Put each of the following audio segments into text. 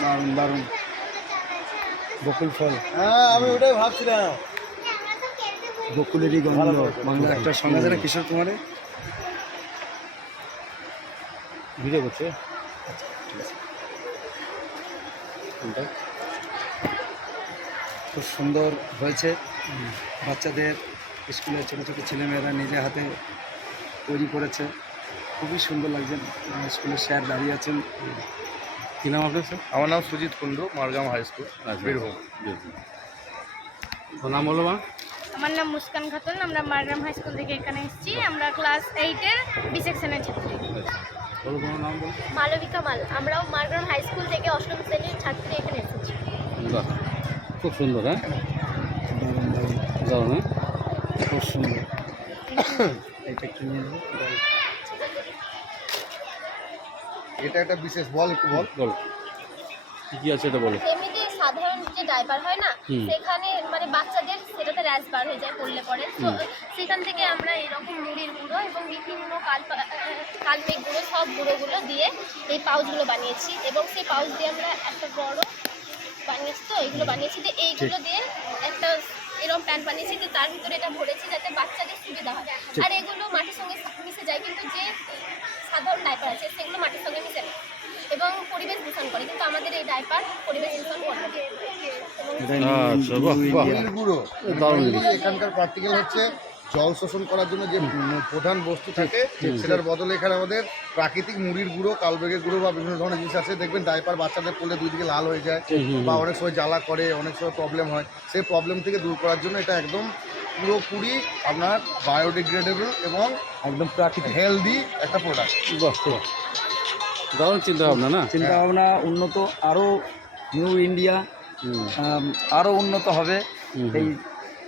দারুণ দারুণ। বকুল ফল, হ্যাঁ আমি ওটাই ভাবছিলাম। বকুলেরই গন্ধ। বাংলা একটা সঙ্গ আছে না কিশোর কুমারে, ভিডিও করছে। আচ্ছা ঠিক আছে। খুব সুন্দর হয়েছে। বাচ্চাদের স্কুলের ছোটো ছোটো ছেলেমেয়েরা নিজে হাতে তৈরি করেছে, খুবই সুন্দর লাগছে। স্কুলের স্যার দাঁড়িয়ে আছেন। কী নাম আপনার স্যার? আমার নাম সুজিত কুন্ডু, মারগাম হাই স্কুল, বীরভূম। তো নাম বলো মা। আমার নাম মুস্কান খাতুন, আমরা মারগ্রাম হাই স্কুল থেকে এখানে এসেছি। আমরা ক্লাস 8-এর বি সেকশনের ছাত্রী। বলো তোমার নাম বলো। মালবিকা মাল, আমরাও মারগ্রাম হাই স্কুল থেকে 8ম শ্রেণীর ছাত্রী এখানে এসেছি। বাহ, খুব সুন্দর। হ্যাঁ দারুণ দারুণ দারুণ। হ্যাঁ খুব সুন্দর। এটা কি নিয়ে নেবো? এটা একটা বিশেষ বল, একটু বল। বলো কী আছে এটা বলো। এমনিতে সাধারণ যে ডাইপার হয় না, সেখানে মানে বাচ্চাদের সেটাতে র্যাশ বার হয়ে যায় পড়লে পরে। তো সেখান থেকে আমরা এরকম মুড়ির গুঁড়ো এবং বিভিন্ন কালমেঘ গুঁড়ো, সব গুঁড়োগুলো দিয়ে এই পাউচগুলো বানিয়েছি। এবং সেই পাউচ দিয়ে আমরা একটা বড় বানিয়েছি। তো এইগুলো বানিয়েছি, যে এইগুলো দিয়ে একটা এরকম প্যান্ট বানিয়েছি, তো তার ভিতরে এটা ভরেছি যাতে বাচ্চাদের সুবিধা হয়। আর এগুলো মাটির সঙ্গে মিশে যায়, কিন্তু যে সাধারণ ডাইপার আছে সেগুলো মাটির সঙ্গে মিশে না এবং পরিবেশ দূষণ করে, কিন্তু আমাদের এই ডাইপার পরিবেশ দূষণ করে না। মুড়ির গুঁড়ো এখানকার প্র্যাকটিক্যাল হচ্ছে জল শোষণ করার জন্য যে প্রধান বস্তু থাকে সেটার বদলে এখানে আমাদের প্রাকৃতিক মুড়ির গুঁড়ো, কালবেগের গুঁড়ো বা বিভিন্ন ধরনের জিনিস আছে। দেখবেন ডাইপার বাচ্চাদের পড়লে দুই দিকে লাল হয়ে যায় বা অনেক সময় জ্বালা করে, অনেক সময় প্রবলেম হয়। সেই প্রবলেম থেকে দূর করার জন্য এটা একদম পুরোপুরি আপনার বায়োডিগ্রেডেবল এবং একদম প্রাকৃতিক হেলদি একটা প্রোডাক্ট। বাহ, দারুণ চিন্তা ভাবনা না? চিন্তা ভাবনা উন্নত, আরও নিউ ইন্ডিয়া আরও উন্নত হবে। এই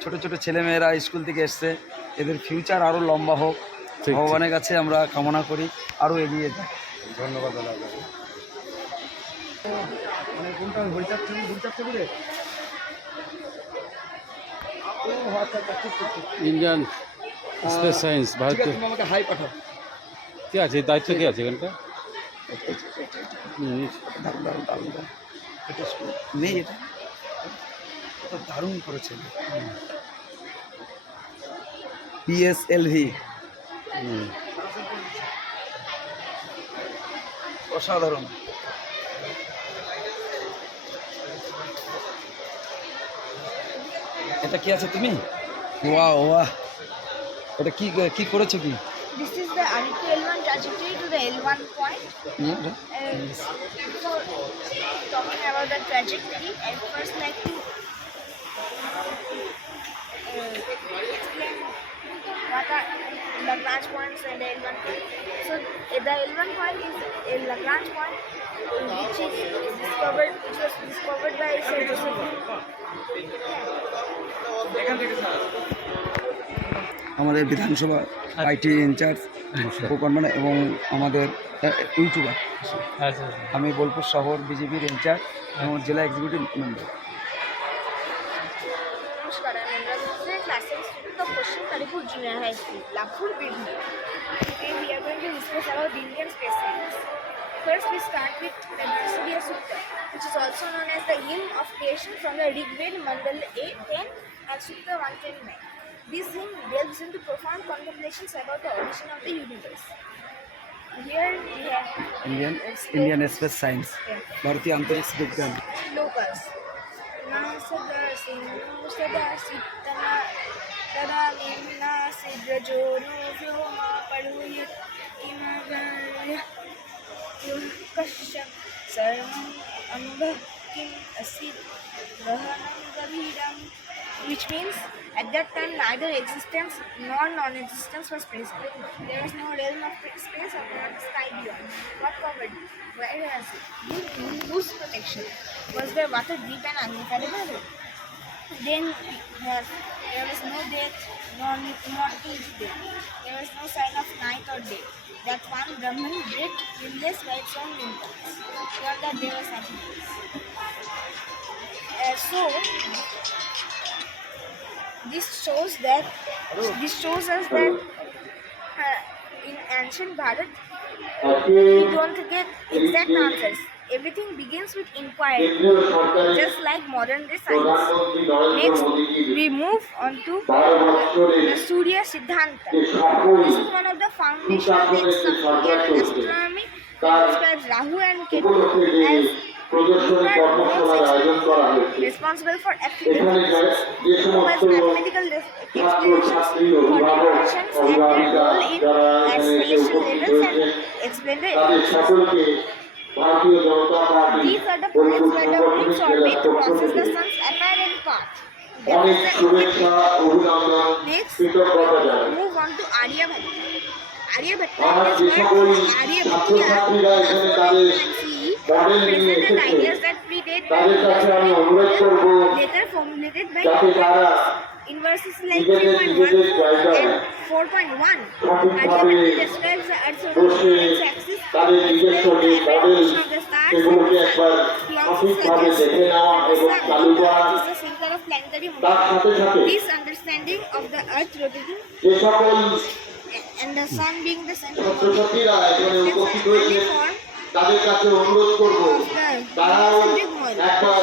ছোট ছোট ছেলেমেয়েরা স্কুল থেকে এসছে, এদের ফিউচার আরও লম্বা হোক, ভগবানের কাছে আমরা কামনা করি আরও এগিয়ে যাক। ধন্যবাদ দাদা। মানে কোনটা হয়ে যাচ্ছে বলে ইন্ডিয়ান স্পেস সায়েন্স ভারতীয়। তুমি আমাকে হাই পাঠাও। কে আছে দায়িত্ব, কে আছে এখানটা? এটা নেই, এটা দারুণ করেছে। পিএসএলভি অসাধারণ। এটা কি আছে তুমি? ওয়াও ওয়াহ, এটা কি কি করেছো কি? This is the Aditya L1 trajectory to the L1 point. So, talking about the trajectory, I first like to explain what are Lagrange points and the L1 point. So, the L1 point is a Lagrange point which was discovered by Sir Joseph. আমাদের বিধানসভা IT in charge উপকর্মা এবং আমাদের YouTuber. আমি বোলপুর শহর বিজেপির in charge এবং জেলা executive member. Namaskar, I am Indra, class 6 student of Koshim Karipur Junior High School, Lakhpur, Bidhi. Today we are going to discuss about the Indian space science. First we start with the Narsadya Sutta, which is also known as the hymn of creation from the Rigved Mandal 8:10 and Sutta 129. This hymn delves into profound contemplations about the origin of the universe. Here we have Indian space science, ভারতীয় আন্তরিক বিজ্ঞান। Locals. Nasada Sindhu Sada Sittana Tada Nimna Sidrajo No Vyoma Paduyat Imagarya Yukkasham Sarvam Anubhakim Asid Rahanam Gabhiram, which means at that time neither existence nor non-existence was present. There was no realm of space or not sky beyond. What covered? Where was it? Whose protection? Was there water deep and unimpedable? Then there was no death, nor immortal death. There was no sign of night or day. That one Brahman breathed endless by its own impulse. Beyond that there was nothing else. So this shows us that in ancient Bharat we don't get exact answers. everything begins with inquiry, just like modern day science. Next, we move on to the Surya Siddhanta. This is one of the foundational texts of Indian astronomy that describes Rahu and Ketu as lunar moons responsible for accidents, provides mathematical explanations for depressions and their role in as celestial levels and explain the eclipses. These are the points where the moon's orbit crosses the sun's apparent path. That is the eclipse. Next, we move on to Aryabhatta. Aryabhatta is where Aryabhatta presented ideas that predate later formulated by inverses like 3.14 and 4.1. Aryabhatta describes the Earth's rotation axis, explains the appearance of the stars and the sun. He also suggests that the sun is the center of planetary motion. This understanding of the Earth rotating and the sun being the center of the early form তাদের কাছে অনুরোধ করব of the তারাও geocentric model, একবার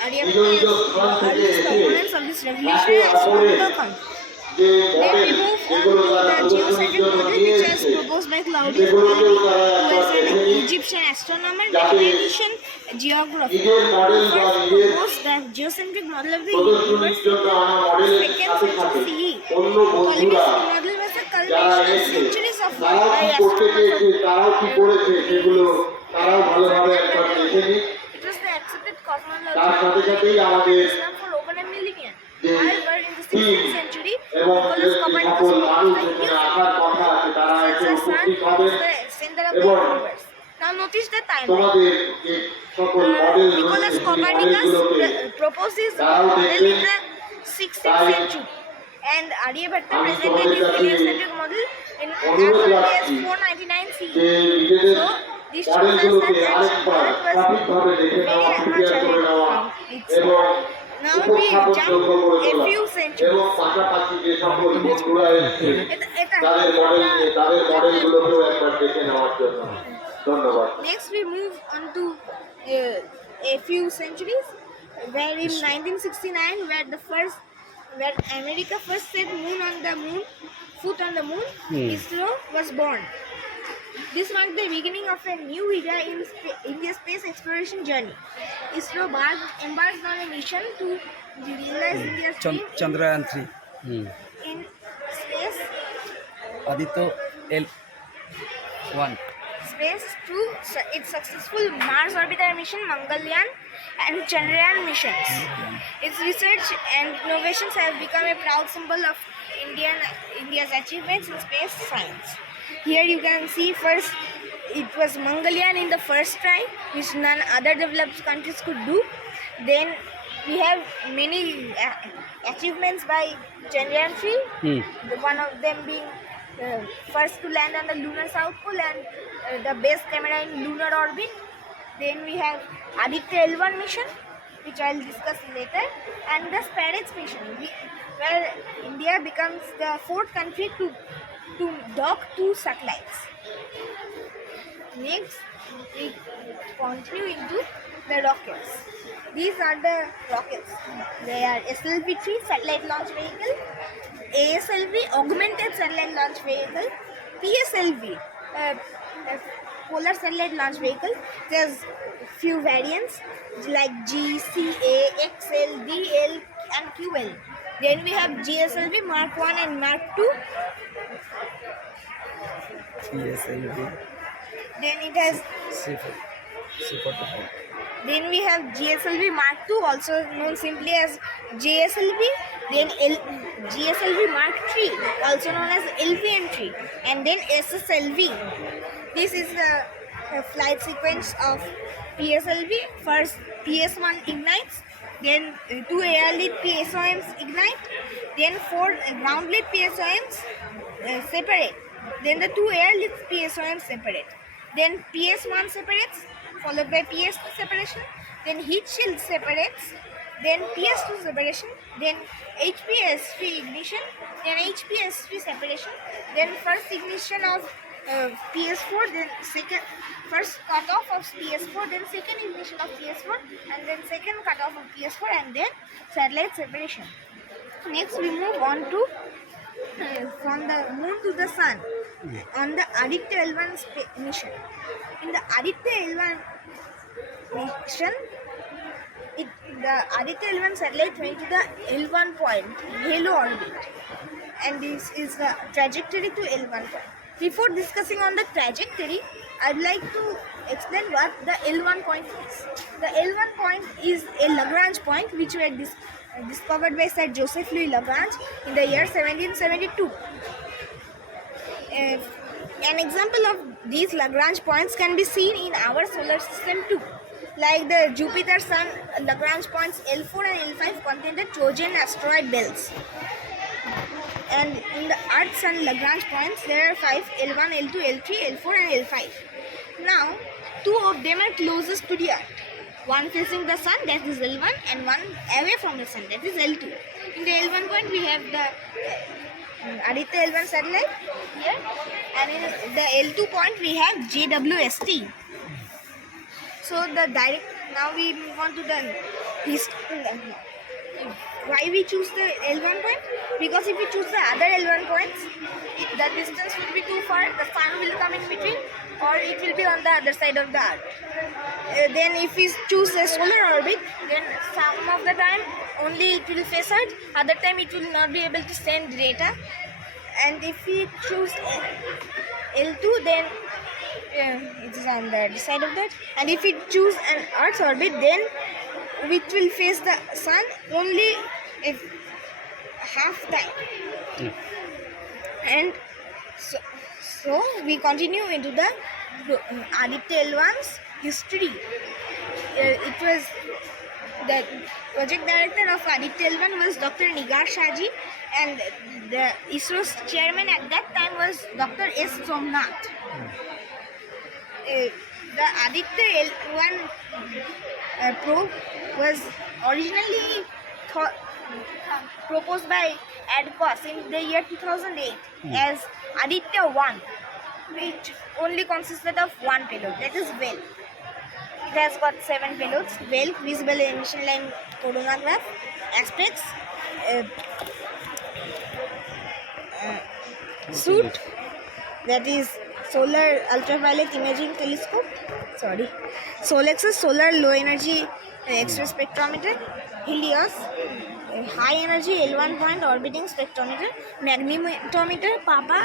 sharing নিজ নিজ স্থান থেকে এসে components of this revolutionary একে অপরের astronomical concept. যে Then model we move on যেগুলো to তারা the প্রদর্শনীর geocentric জন্য model নিয়ে which was এসেছে proposed by Claudius সেগুলোকেও Ptolemy, তারা who একবার was an দেখে Egyptian astronomer, যাতে mathematician, geographer. নিজের মডেল বা First নিজের proposed the geocentric model of the প্রদর্শনীর universe জন্য in আনা মডেলের the second সাথে সাথে century CE. অন্য Ptolemy's বন্ধুরা model was a যারা culmination of এসে centuries of work তারাও by কি করতে astronomers চেয়েছে তারাও কি করেছে সেগুলো তারাও ভালোভাবে of একবার দেখে নিক It was the accepted cosmology তার সাথে সাথেই আমাদের Islam for over a millennia. যে However, in the team 16th century, এবং Nicholas যে Copernicus সকল মানুষ proposed the এখানে আসার কথা আছে তারা এসে the sun উপস্থিত হবে is the center of the এবং universe. Now notice the timeline. তোমাদের যে সকল মডেল রয়েছে Nicholas সেই Copernicus মডেলগুলোকে proposed his তারাও model দেখবেন in the 16th তাই century, and Aryabhatta আমি presented his তোমাদের কাছে heliocentric model in as অনুরোধ early as রাখছি 499 CE. যে নিজেদের So this shows us মডেলগুলোকে that আরেকবার Earth was সঠিকভাবে দেখে নেওয়া very much প্রিপেয়ার করে ahead নেওয়া from its এবং Now we উপস্থাপন jump যোগ্য করে a তোলা few centuries. এবং পাশাপাশি যে সকল বন্ধুরা এসছে এটা তাদের মডেল নিয়ে তাদের মডেলগুলোকেও একবার দেখে নেওয়ার জন্য ধন্যবাদ Next, we move on to a few centuries, where in 1969, where America first set foot on the moon, ISRO was born. This marked the beginning of a new era in India's space exploration journey. ISRO embarked on a mission to realize India's dream Chandrayaan 3 in space. Aditya L1 Space through its successful Mars orbiter mission Mangalyaan and Chandrayaan missions. Its research and innovations have become a proud symbol of India's achievements in space science. Here you can see first it was Mangalyaan in the first try, which none other developed countries could do. Then we have many achievements by Chandrayaan 3, one of them being first to land on the lunar south pole and the base camera in lunar orbit. Then we have Aditya L1 mission, which I'll discuss later, and the SpaceX mission, where India becomes the fourth country to dock 2 satellites. Next, we continue into the rockets. These are the rockets. They are SLV-3 satellite launch vehicle, ASLV augmented satellite launch vehicle, PSLV polar satellite launch vehicle. There's few variants like G, C, A, XL, DL and QL. Then we have GSLV Mark 1 and Mark 2. PSLV Then it has C45 Then we have GSLV Mark II, also known simply as JSLV. Then GSLV Mark III, also known as LVN3. And then SSLV. This is the flight sequence of PSLV. First, PS1 ignites. Then 2 air-lit PSOMs ignite. Then 4 ground-lit PSOMs separate. Then the 2 air-lit PSOMs separate. Then PS1 separates, followed by PS2 separation, then heat shield separates, then PS2 separation, then HPS3 ignition, then HPS3 separation, then first ignition of PS4, then first cutoff of PS4, then second ignition of PS4, and then second cutoff of PS4, and then satellite separation. Next, we move on to from the moon to the sun on the Aditya L1 mission. In the Aditya L1 mission, the Aditya L1 satellite went to the L1 point, halo orbit, and this is the trajectory to L1 point. Before discussing on the trajectory, I'd like to explain what the L1 point is. The L1 point is a Lagrange point which were discovered by Sir Joseph Louis Lagrange in the year 1772. An example of these Lagrange points can be seen in our solar system too. Like the Jupiter Sun Lagrange points L4 and L5 contain the Trojan asteroid belts. And in the Earth Sun Lagrange points, there are 5: L1, L2, L3, L4 and L5. Now, 2 of them are closest to the Earth. One facing the Sun, that is L1, and one away from the Sun, that is L2. In the L1 point, we have the Aditya L1 satellite here, and in the L2 point, we have JWST. So now we move on to the why we choose the L1 point? Because if we choose the other L1 points, the distance will be too far, the sun will come in between, or it will be on the other side of the earth. Then if we choose a solar orbit, then some of the time only it will face earth, other time it will not be able to send data. And if we choose L2, then it is on the other side of that. And if we choose an earth's orbit, then which will face the sun only if half time. And so we continue into the Aditya L1's history. It was the project director of Aditya L1 was Dr. Nigar Shahji, and the ISRO's chairman at that time was Dr. S. Somnath. The Aditya L1 probe was originally proposed by ADCOS in the year 2008 as Aditya 1, which only consisted of one payload, that is WELL. It has got 7 payloads: WELL, visible emission line coronagraph, aspects, SOOT, that is solar ultraviolet imaging telescope, Solex's solar low energy X-ray spectrometer, Helios high energy L1 point orbiting spectrometer, magnetometer, PAPA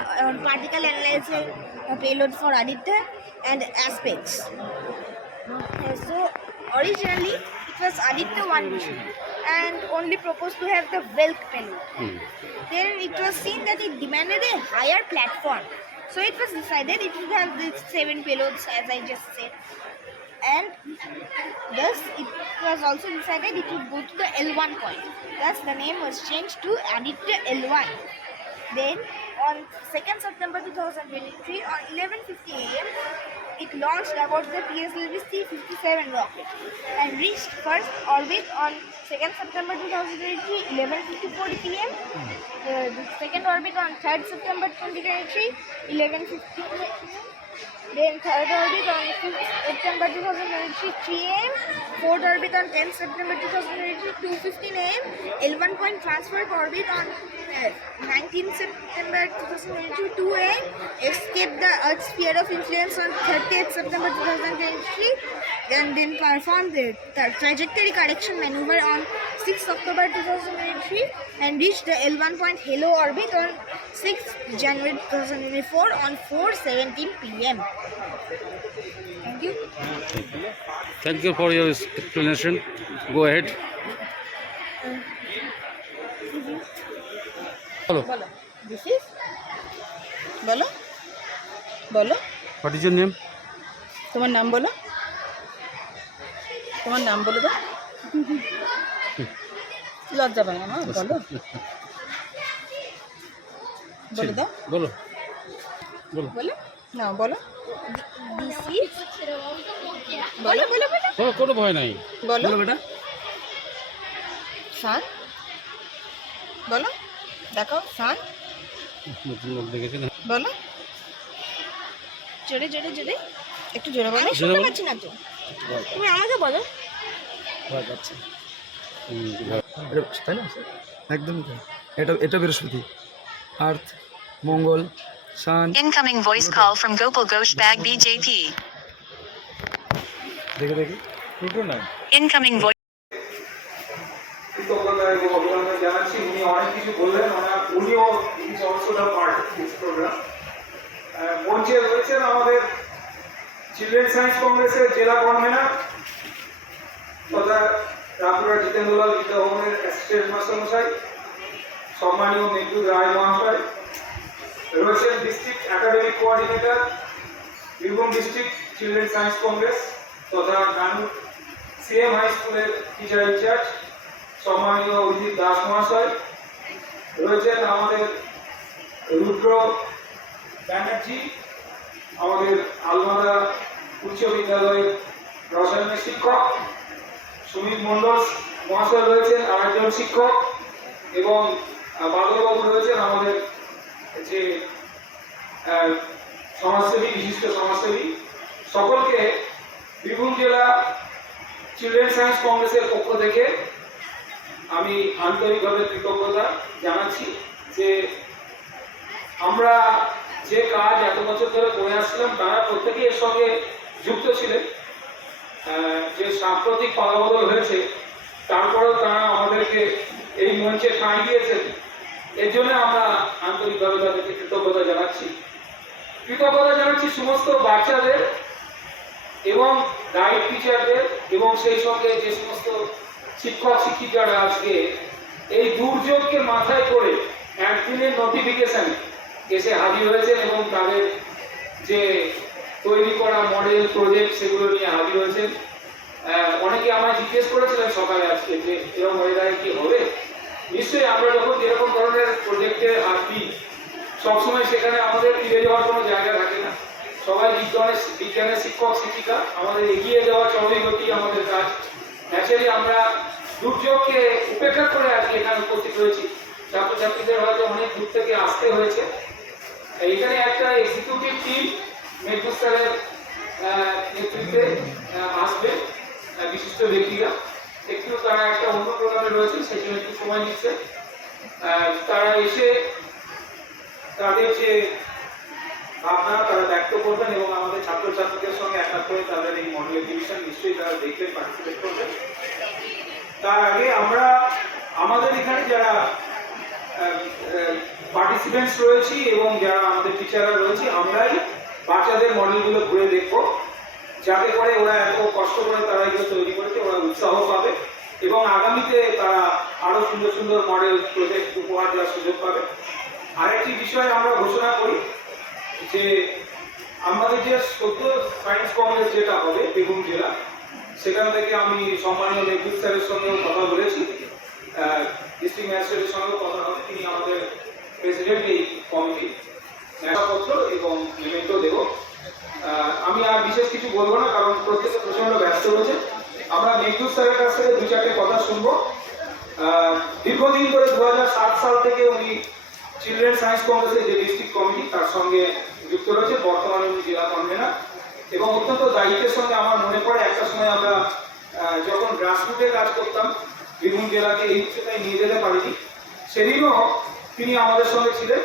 particle analyzer payload for Aditya, and aspects. So originally it was Aditya 1 mission and only proposed to have the WELL payload. Then it was seen that it demanded a higher platform. So it was decided it would have these 7 payloads, as I just said. And thus it was also decided it would go to the L1 point. Thus the name was changed to Aditya L1. Then on 2nd September 2023 on 11:50 AM, it launched about the PSLV C-57 rocket and reached first orbit on 2nd September 2023 11:54 PM. The second orbit on 3rd September 2023 11:50 PM. Then third orbit on 5th September 2023 3 AM. Fourth orbit on 10th September 2023 2:15 AM. L1 point transfer to orbit on 19th September 2022 2 AM. Escaped the Earth's sphere of influence on 30th September 2023. And then performed the trajectory correction maneuver on 6th October 2023 and reached the L1 point halo orbit on 6th January 2024 on 4:17 PM. Thank you. Thank you for your explanation. Go ahead. Hello. This is বলো বলো What is your name? তোমার নাম বলো তোমার নাম বলো তো লজ্জা পায় না মা বলো বলে দাও বলো বলো বলো না বলো This is বলো বলো বলো কোনো ভয় নাই। বলো বলো বেটা। সান বলো দেখো সান নতুন লোক দেখেছি না। বলো জোরে জোরে জোরে একটু জোরে বলো, জোরে শুনতে বলো। পাচ্ছি না তো, তুমি আমাকে বলো। ভয় পাচ্ছে এটা, তাই না? একদমই তাই। এটা বৃহস্পতি, আর্থ, মঙ্গল, শান। Incoming voice call from Gopal Ghosh Bag BJP. দেখে দেখি দুটো না Incoming voice. কৃতজ্ঞতা এবং অভিনন্দন জানাচ্ছি। উনি অনেক কিছু বললেন, উনিও is also the part of this programme. মঞ্চে রয়েছেন আমাদের চিলড্রেন সায়েন্স কংগ্রেসের জেলা কনভেনার তথা রামপুরা জিতেন্দ্রলাল বিদ্যাভবনের অ্যাসিস্ট্যান্ট মাস্টারমশাই সম্মানীয় মেঘদূত রায় মহাশয়, রয়েছেন district academic coordinator Birbhum district children science Congress তথা নানুর সিএম হাই স্কুলের টিচার ইনচার্জ সম্মানীয় অজিত দাস মহাশয়, রয়েছেন আমাদের রুদ্র ব্যানার্জি, আমাদের আলমাদা উচ্চ বিদ্যালয়ের রসায়নের শিক্ষক, সুমিত মণ্ডল মহাশয় রয়েছেন আরেকজন শিক্ষক, এবং বাদলবাবু রয়েছেন আমাদের যে সমাজসেবী, বিশিষ্ট সমাজসেবী। সকলকে বীরভূম জেলা চিলড্রেন সায়েন্স কংগ্রেসের পক্ষ থেকে আমি আন্তরিকভাবে কৃতজ্ঞতা জানাচ্ছি যে আমরা যে কাজ এত বছর ধরে করে আসছিলাম তারা প্রত্যেকেই এর সঙ্গে যুক্ত ছিলেন। যে সাম্প্রতিক পালাবদল হয়েছে তারপরেও তারা আমাদেরকে এই মঞ্চে ঠাঁই দিয়েছেন, এর জন্য আমরা আন্তরিকভাবে তাদেরকে কৃতজ্ঞতা জানাচ্ছি। কৃতজ্ঞতা জানাচ্ছি সমস্ত বাচ্চাদের এবং গাইড টিচারদের এবং সেই সঙ্গে যে সমস্ত শিক্ষক শিক্ষিকারা আজকে এই দুর্যোগকে মাথায় করে একদিনের নোটিফিকেশন এসে হাজির হয়েছেন এবং তাদের যে তৈরি করা মডেল প্রজেক্ট সেগুলো নিয়ে হাজির হয়েছেন। অনেকে আমায় জিজ্ঞেস করেছিলেন সকালে আজকে যে এরকম ওয়েদারে কি হবে। নিশ্চয়ই আমরা যখন যেরকম ধরনের প্রজেক্টে হাত দিই সবসময় সেখানে আমাদের ফিরে যাওয়ার কোনো জায়গা থাকে না। সবাই বিজ্ঞানের শিক্ষক শিক্ষিকা, আমাদের এগিয়ে যাওয়া চরমই গতি আমাদের কাজ। ন্যাচারালি আমরা দুর্যোগকে উপেক্ষা করে আজকে এখানে উপস্থিত হয়েছি। ছাত্রছাত্রীদের হয়তো অনেক দূর থেকে আসতে হয়েছে। এখানে একটা এক্সিকিউটিভ টিম মেঘদূত স্যারের নেতৃত্বে আসবে বিশিষ্ট ব্যক্তিরা। একটু তারা একটা অন্য প্রোগ্রামে রয়েছে, সেই জন্য একটু সময় নিচ্ছে। তারা এসে তাদের যে ভাবনা তারা ব্যক্ত করবেন এবং আমাদের ছাত্রছাত্রীদের সঙ্গে একাত্ম করে তাদের এই মডেল এক্সিবিশন নিশ্চয়ই তারা দেখবেন, পার্টিসিপেট করবেন। তার আগে আমরা আমাদের এখানে যারা পার্টিসিপেন্টস রয়েছি এবং যারা আমাদের টিচাররা রয়েছি আমরাই বাচ্চাদের মডেলগুলো ঘুরে দেখবো, যাতে করে ওরা এত কষ্ট করে তারা এগুলো তৈরি করেছে ওরা উৎসাহ পাবে এবং আগামীতে তারা আরো সুন্দর সুন্দর মডেল প্রজেক্ট উপহার দেওয়ার সুযোগ পাবে। আরেকটি বিষয় আমরা ঘোষণা করি যে আমাদের যে সদ্য সায়েন্স কংগ্রেস যেটা হবে বীরভূম জেলা, সেখান থেকে আমি সম্মানীয় মেঘদূত স্যারের সঙ্গেও কথা বলেছি, ডিস্ট্রিক্ট ম্যাজিস্ট্রেটের সঙ্গেও কথা হবে। তিনি আমাদের প্রেসিডেন্ট এই কমিটি ন্যায়পত্র এবং মেমেন্টো দেব। আমি আর বিশেষ কিছু বলবো না কারণ প্রত্যেকে প্রচন্ড ব্যস্ত রয়েছে। আমরা মেঘদূত স্যারের কাছ থেকে দু চারটে কথা শুনবো। দীর্ঘদিন ধরে 2007 সাল থেকে উনি চিলড্রেন সায়েন্স কংগ্রেসের যে ডিস্ট্রিক্ট কমিটি তার সঙ্গে যুক্ত রয়েছে, বর্তমানে উনি জেলা কনভেনার এবং অত্যন্ত দায়িত্বের সঙ্গে আমার মনে পড়ে একটা সময় আমরা যখন গ্রাসরুটে কাজ করতাম বীরভূম জেলাকে এই উচ্চতায় নিয়ে যেতে পারিনি, সেদিনও তিনি আমাদের সঙ্গে ছিলেন।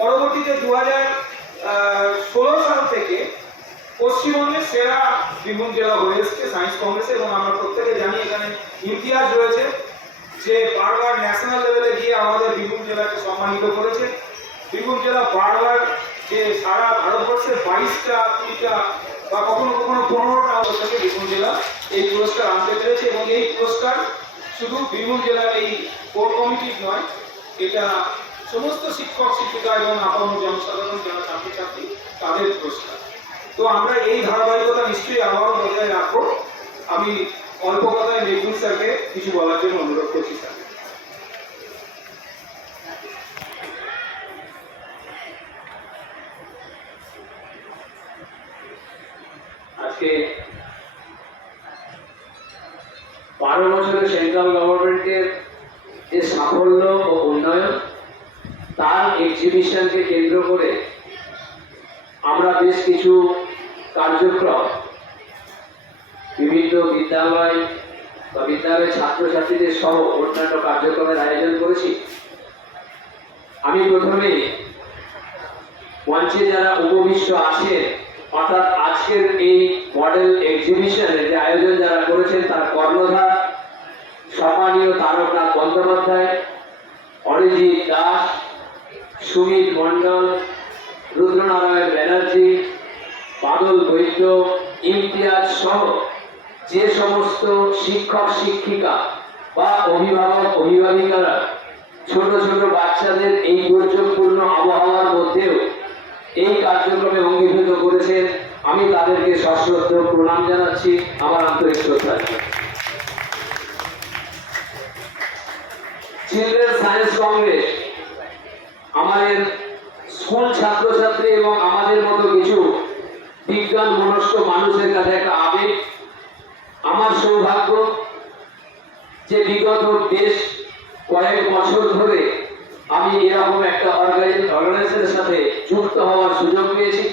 পরবর্তীতে 2016 সাল থেকে পশ্চিমবঙ্গের সেরা বীরভূম জেলা হয়ে এসেছে সায়েন্স কংগ্রেসে এবং আমরা প্রত্যেকে জানি এখানে ইতিহাস রয়েছে যে বারবার ন্যাশনাল লেভেলে গিয়ে আমাদের বীরভূম জেলাকে সম্মানিত করেছে। বীরভূম জেলা বারবার যে সারা ভারতবর্ষের 22টা 20টা বা কখনো কখনো 15টা অবস্থাকে বীরভূম জেলা এই পুরস্কার আনতে পেরেছে এবং এই পুরস্কার শুধু বীরভূম জেলার এই কোর কমিটির নয়, এটা সমস্ত শিক্ষক শিক্ষিকা এবং আপামর জনসাধারণ যারা ছাত্রছাত্রী তাদের পুরস্কার। তো আমরা এই ধারাবাহিকতা নিশ্চয়ই আবারও বজায় রাখবো। আমি অল্প কথায় মেঘদূত স্যারকে কিছু বলার জন্য অনুরোধ করছি। স্যার, আজকে 12 বছরের সেন্ট্রাল গভর্নমেন্টের যে সাফল্য ও উন্নয়ন তার এক্সিবিশনকে কেন্দ্র করে আমরা বেশ কিছু কার্যক্রম বিভিন্ন বিদ্যালয় বা বিদ্যালয়ের ছাত্রছাত্রীদের সহ অন্যান্য কার্যক্রমের আয়োজন করেছি। আমি প্রথমে মঞ্চে যারা উপবিষ্ট আছেন, অর্থাৎ আজকের এই মডেল এক্সিবিশনের যে আয়োজন যারা করেছেন তার কর্ণধার সম্মানীয় তারকনাথ বন্দ্যোপাধ্যায়, অরিজিৎ দাস, সুমিত মণ্ডল, রুদ্রনারায়ণ ব্যানার্জি, বাদল বৈদ্য, ইমতিয়াজ সহ যে সমস্ত শিক্ষক শিক্ষিকা বা অভিভাবক অভিভাবিকারা ছোট ছোট বাচ্চাদের এই দুর্যোগপূর্ণ আবহাওয়ার মধ্যেও এই কার্যক্রমে অঙ্গীভূত করেছেন, আমি তাদেরকে সশ্রদ্ধ প্রণাম জানাচ্ছি, আমার আন্তরিক শ্রদ্ধা। চিলড্রেন সায়েন্স কংগ্রেস আমাদের স্কুল ছাত্রছাত্রী এবং আমাদের মতো কিছু বিজ্ঞান মনস্ক মানুষের কাছে একটা আবেগ। আমার সৌভাগ্য যে বিগত বেশ কয়েক বছর ধরে আমি এরকম একটা অর্গানাইজেশনের সাথে যুক্ত হওয়ার সুযোগ পেয়েছি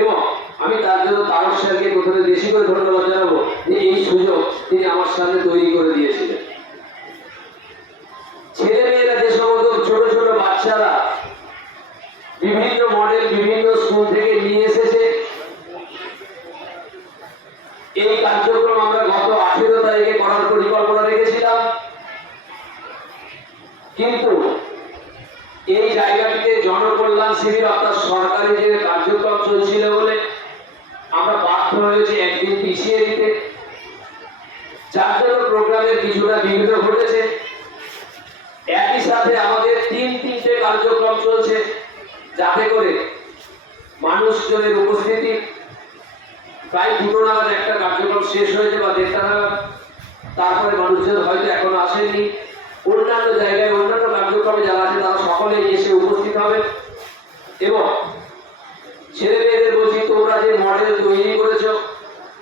এবং আমি তার জন্য তারক স্যারকে প্রথমে বেশি করে ধন্যবাদ জানাবো যে এই সুযোগ তিনি আমার সামনে তৈরি করে দিয়েছিলেন। ছেলেমেয়েরা যে সমস্ত ছোট ছোট বাচ্চারা বিভিন্ন মডেল বিভিন্ন স্কুল থেকে নিয়ে এসেছে, এই কার্যক্রম আমরা গত 18 তারিখে করার পরিকল্পনা রেখেছিলাম, কিন্তু এই জায়গাটিতে জনকল্যাণ শিবির অর্থাৎ সরকারি যে কার্যক্রম চলছিল বলে আমরা বাধ্য হয়েছি একদিন পিছিয়ে দিতে, যার জন্য প্রোগ্রামের কিছুটা বিঘ্ন ঘটেছে। একই সাথে আমাদের তিনটে কার্যক্রম চলছে, যাতে করে মানুষজনের উপস্থিতি প্রায় 2টো নাগাদ একটা কার্যক্রম শেষ হয়েছে বা 1:30 নাগাদ, তারপরে মানুষজন হয়তো এখনো আসেনি। অন্যান্য জায়গায় অন্যান্য কার্যক্রমে যারা আছে তারা সকলেই এসে উপস্থিত হবে এবং ছেলে মেয়েদের বলছি, তোমরা যে মডেল তৈরি করেছো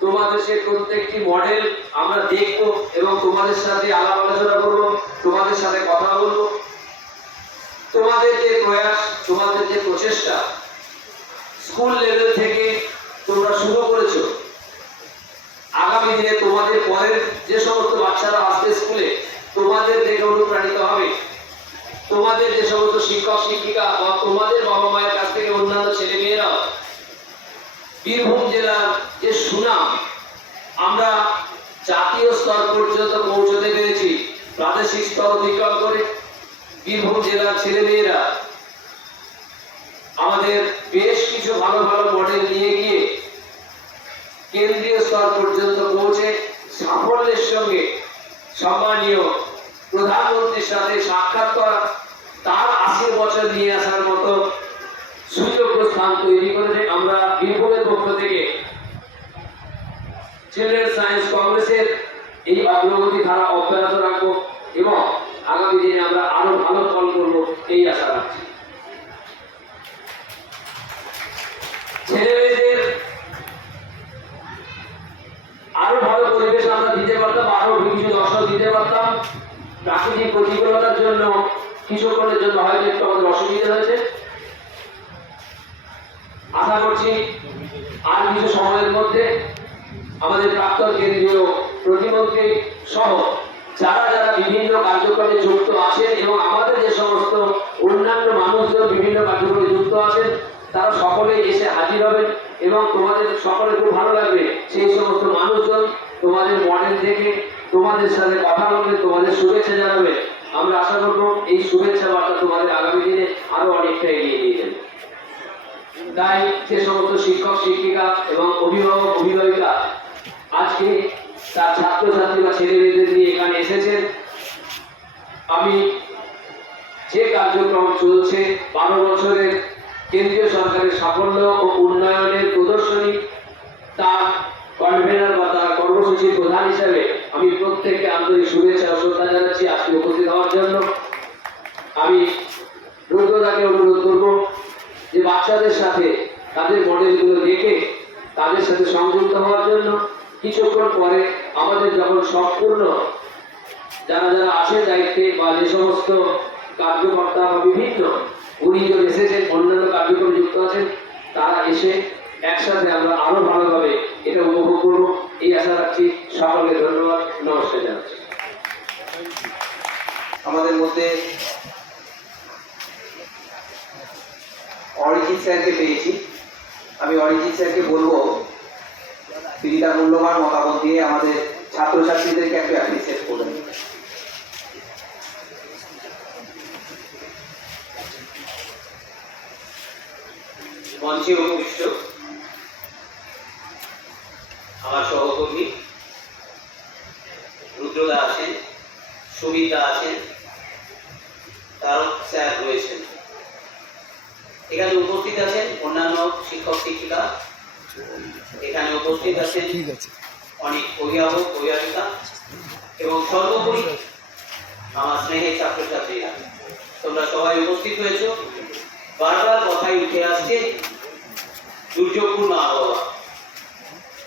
তোমাদের সে প্রত্যেকটি মডেল আমরা দেখব এবং তোমাদের সাথে আলাপ আলোচনা করব, তোমাদের সাথে কথা বলবো। তোমাদের যে প্রয়াস, তোমাদের যে প্রচেষ্টা স্কুল লেভেল থেকে তোমরা শুরু করেছো, আগামী দিনে তোমাদের পরের যে সমস্ত বাচ্চারা আসবে স্কুলে তোমাদের দেখে অনুপ্রাণিত হবে। তোমাদের যে সমস্ত শিক্ষক শিক্ষিকা বা তোমাদের বাবা মায়ের কাছ থেকে অন্যান্য ছেলে মেয়েরা বীরভূম জেলার যে সুনাম আমরা জাতীয় স্তর পর্যন্ত পৌঁছতে পেরেছি, প্রাদেশিক স্তর অতিক্রম করে বীরভূম জেলার ছেলে মেয়েরা আমাদের বেশ কিছু ভালো ভালো মডেল নিয়ে গিয়ে কেন্দ্রীয় স্তর পর্যন্ত পৌঁছে সাফল্যের সঙ্গে সম্মানীয় প্রধানমন্ত্রীর সাথে সাক্ষাৎ করা, তার 80 বছর নিয়ে আসার মতো সুযোগ্য স্থান তৈরি করেছে। আমরা বীরভূমের পক্ষ থেকে চিলড্রেন সায়েন্স কংগ্রেসের এই অগ্রগতি ধারা অব্যাহত রাখবো এবং আগামী দিনে আমরা আরো ভালো ফল করবো এই আশা রাখছি। ছেলেমেয়েদের আরো ভালো পরিবেশ আমরা দিতে পারতাম, আরো কিছু দর্শক দিতে পারতাম। প্রাকৃতিক প্রতিকূলতার জন্য কিছুক্ষণের জন্য হয়তো একটু আমাদের অসুবিধা হয়েছে। আশা করছি আর কিছু সময়ের মধ্যে আমাদের প্রাক্তন কেন্দ্রীয় প্রতিমন্ত্রী সহ যারা যারা বিভিন্ন কার্যক্রমে যুক্ত আছেন এবং আমাদের যে সমস্ত অন্যান্য মানুষজন বিভিন্ন কার্যক্রমে যুক্ত আছেন তারা সকলেই এসে হাজির হবেন এবং তোমাদের সকলে খুব ভালো লাগবে। সেই সমস্ত মানুষজন তোমাদের মডেল থেকে তোমাদের সাথে কথা বলবে, তোমাদের শুভেচ্ছা জানাবে। আমরা আশা করবো এই শুভেচ্ছা বার্তা তোমাদের আগামী দিনে আরো অনেকটা এগিয়ে নিয়ে যাবে। তাই যে সমস্ত শিক্ষক শিক্ষিকা এবং অভিভাবক অভিভাবিকা আজকে তার ছাত্রছাত্রী বা ছেলে মেয়েদের নিয়ে এখানে এসেছেন, আমি যে কার্যক্রম চলছে 12 বছরের কেন্দ্রীয় সরকারের সাফল্য ও উন্নয়নের প্রদর্শনী, তার কনভেনার বা তার কর্মসূচির প্রধান হিসাবে আমি প্রত্যেককে আন্তরিক শুভেচ্ছা ও শ্রদ্ধা জানাচ্ছি আজকে উপস্থিত হওয়ার জন্য। আমি রুদ্রদাকে অনুরোধ করবো যে বাচ্চাদের সাথে তাদের মডেলগুলো দেখে তাদের সাথে সংযুক্ত হওয়ার জন্য। কিছুক্ষণ পরে আমাদের যখন সম্পূর্ণ যারা যারা আছে দায়িত্বে বা যে সমস্ত কার্যকর্তা বা বিভিন্ন গুণীজন এসেছেন অন্যান্য কার্যক্রমে যুক্ত আছেন তারা এসে একসাথে আমরা আরো ভালোভাবে এটা উপভোগ করবো এই আশা রাখছি। সকলকে ধন্যবাদ, নমস্কার জানাচ্ছি। আমাদের মধ্যে অরিজিৎ স্যারকে পেয়েছি। আমি অরিজিৎ স্যারকে বলবো তিনি তার মূল্যবান মতামত দিয়ে আমাদের ছাত্রছাত্রীদেরকে একটু অ্যাপ্রিসিয়েট করবেন। মঞ্চে উপবিষ্ট আমার সহকর্মী রুদ্রদা আছেন, সুমিতা আছেন, তারক স্যার রয়েছেন। এখানে উপস্থিত আছেন অন্যান্য শিক্ষক শিক্ষিকা, এখানে উপস্থিত আছেন অনেক অভিভাবক অভিভাবিকা এবং সর্বোপরি আমার স্নেহের ছাত্রছাত্রীরা। তোমরা সবাই উপস্থিত হয়েছ। বারবার কথাই উঠে আসছে দুর্যোগপূর্ণ আবহাওয়া।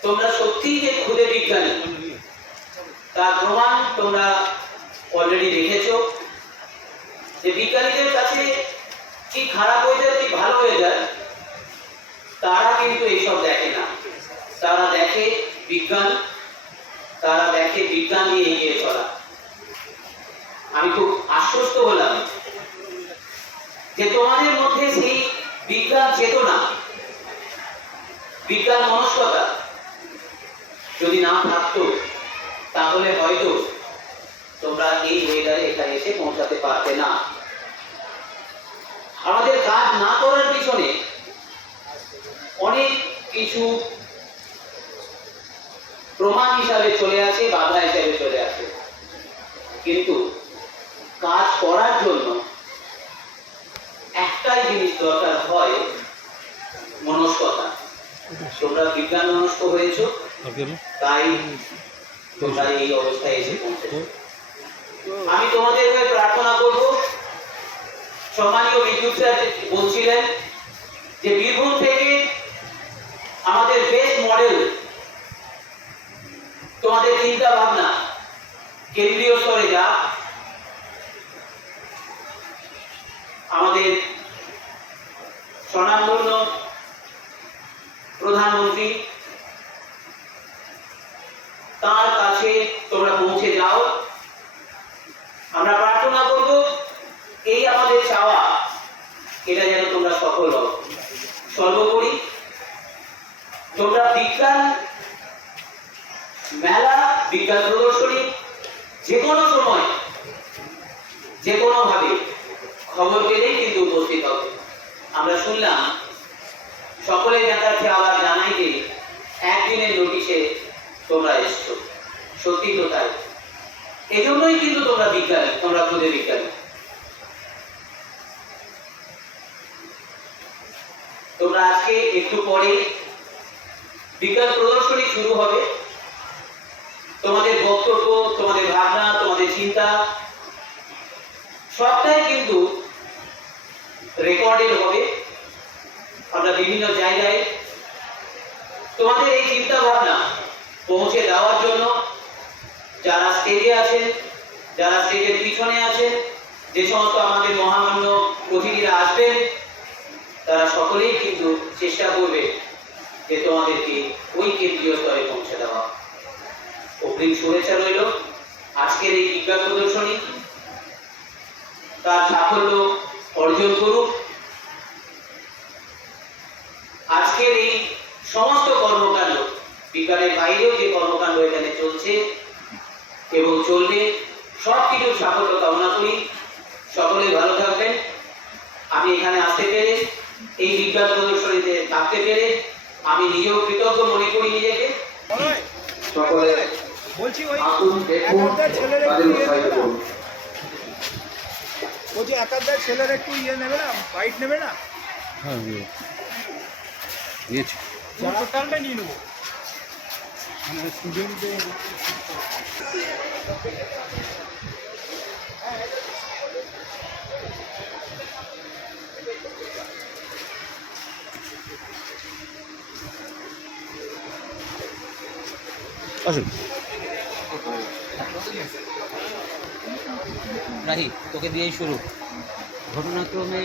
তোমরা সত্যিই যে খুদে বিজ্ঞানী তার প্রমাণ তোমরা অলরেডি দেখেছ যে বিজ্ঞানীদের কাছে কি খারাপ হয়ে যায় কি ভালো হয়ে যায় তারা কিন্তু এইসব দেখে না। তারা দেখে বিজ্ঞান, তারা দেখে বিজ্ঞান নিয়ে এগিয়ে চলা। আমি খুব আশ্বস্ত হলাম যে তোমাদের মধ্যে সেই বিজ্ঞান চেতনা, বিজ্ঞান মনস্কতা যদি না থাকতো তাহলে হয়তো তোমরা এই ওয়েদারে এখানে এসে পৌঁছাতে পারতে না। আমাদের কাজ না করার পিছনে অনেক কিছু প্রমাণ হিসাবে চলে আসে, বাধা হিসাবে চলে আসে, কিন্তু কাজ করার জন্য একটাই জিনিস দরকার হয়, মনস্কতা। তোমরা বিজ্ঞান মনস্ক হয়েছ, তাই তোমরা এই অবস্থায় এসে পৌঁছেছো। আমি তোমাদের হয়ে প্রার্থনা করব। সম্মানীয় বিদ্যুৎ স্যার বলছিলেন যে বীরভূম থেকে আমাদের বেস্ট মডেল, তোমাদের চিন্তা ভাবনা কেন্দ্রীয় স্তরে যাক। আমাদের স্বনামধন্য প্রধানমন্ত্রী তার কাছে তোমরা পৌঁছে যাও। আমরা প্রার্থনা করব এই আমাদের চাওয়া, এটা যেন তোমরা সফল হও। সর্বোপরি তোমরা বিজ্ঞান মেলা, বিজ্ঞান প্রদর্শনী যে কোনো সময় যে কোনো ভাবে খবর পেলেই কিন্তু উপস্থিত হবে। আমরা শুনলাম সকলের নেতাকে আবার জানাই যে একদিনের নোটিশে তোমরা এসছো, সত্যি তো তাই। এজন্যই কিন্তু তোমরা বিজ্ঞানী, তোমরা খুদে বিজ্ঞানী। তোমরা আজকে একটু পরে বিজ্ঞান প্রদর্শনী শুরু হবে। তোমাদের বক্তব্য, তোমাদের ভাবনা, তোমাদের চিন্তা সবটাই কিন্তু রেকর্ডেড হবে। আমরা বিভিন্ন জায়গায় তোমাদের এই চিন্তা ভাবনা পৌঁছে দেওয়ার জন্য যারা স্টেজে আছেন, যারা স্টেজের পিছনে আছেন, যে সমস্ত আমাদের মহামান্য অতিথিরা আসবেন, তারা সকলেই কিন্তু চেষ্টা করবে যে তোমাদেরকে ওই কেন্দ্রীয় স্তরে পৌঁছে দেওয়া। অগ্রিম শুভেচ্ছা রইল। আজকের এই বিজ্ঞান প্রদর্শনী তার সাফল্য অর্জন করুক। আজকের এই সমস্ত কর্মকাণ্ড, বিজ্ঞানের বাইরেও যে কর্মকাণ্ড এখানে চলছে এবং চলবে, সব কিছুর সাফল্য কামনা করি। সকলেই ভালো থাকবেন। আমি এখানে আসতে পেরে, এই বিজ্ঞান প্রদর্শনীতে থাকতে পেরে আমি নিজেও কৃতজ্ঞ মনে করি নিজেকে। সকলে আসুন, দেখুন, তাদের উৎসাহিত করুন। বলছি একাধারে ছেলের একটু ইয়ে নেবে না, বাইট নেবে না? হ্যাঁ নিয়েছি। টোটালটা নিয়ে নেবো। স্টুডেন্টদের আসুন। রাহি, তোকে দিয়েই শুরু। ঘটনাক্রমে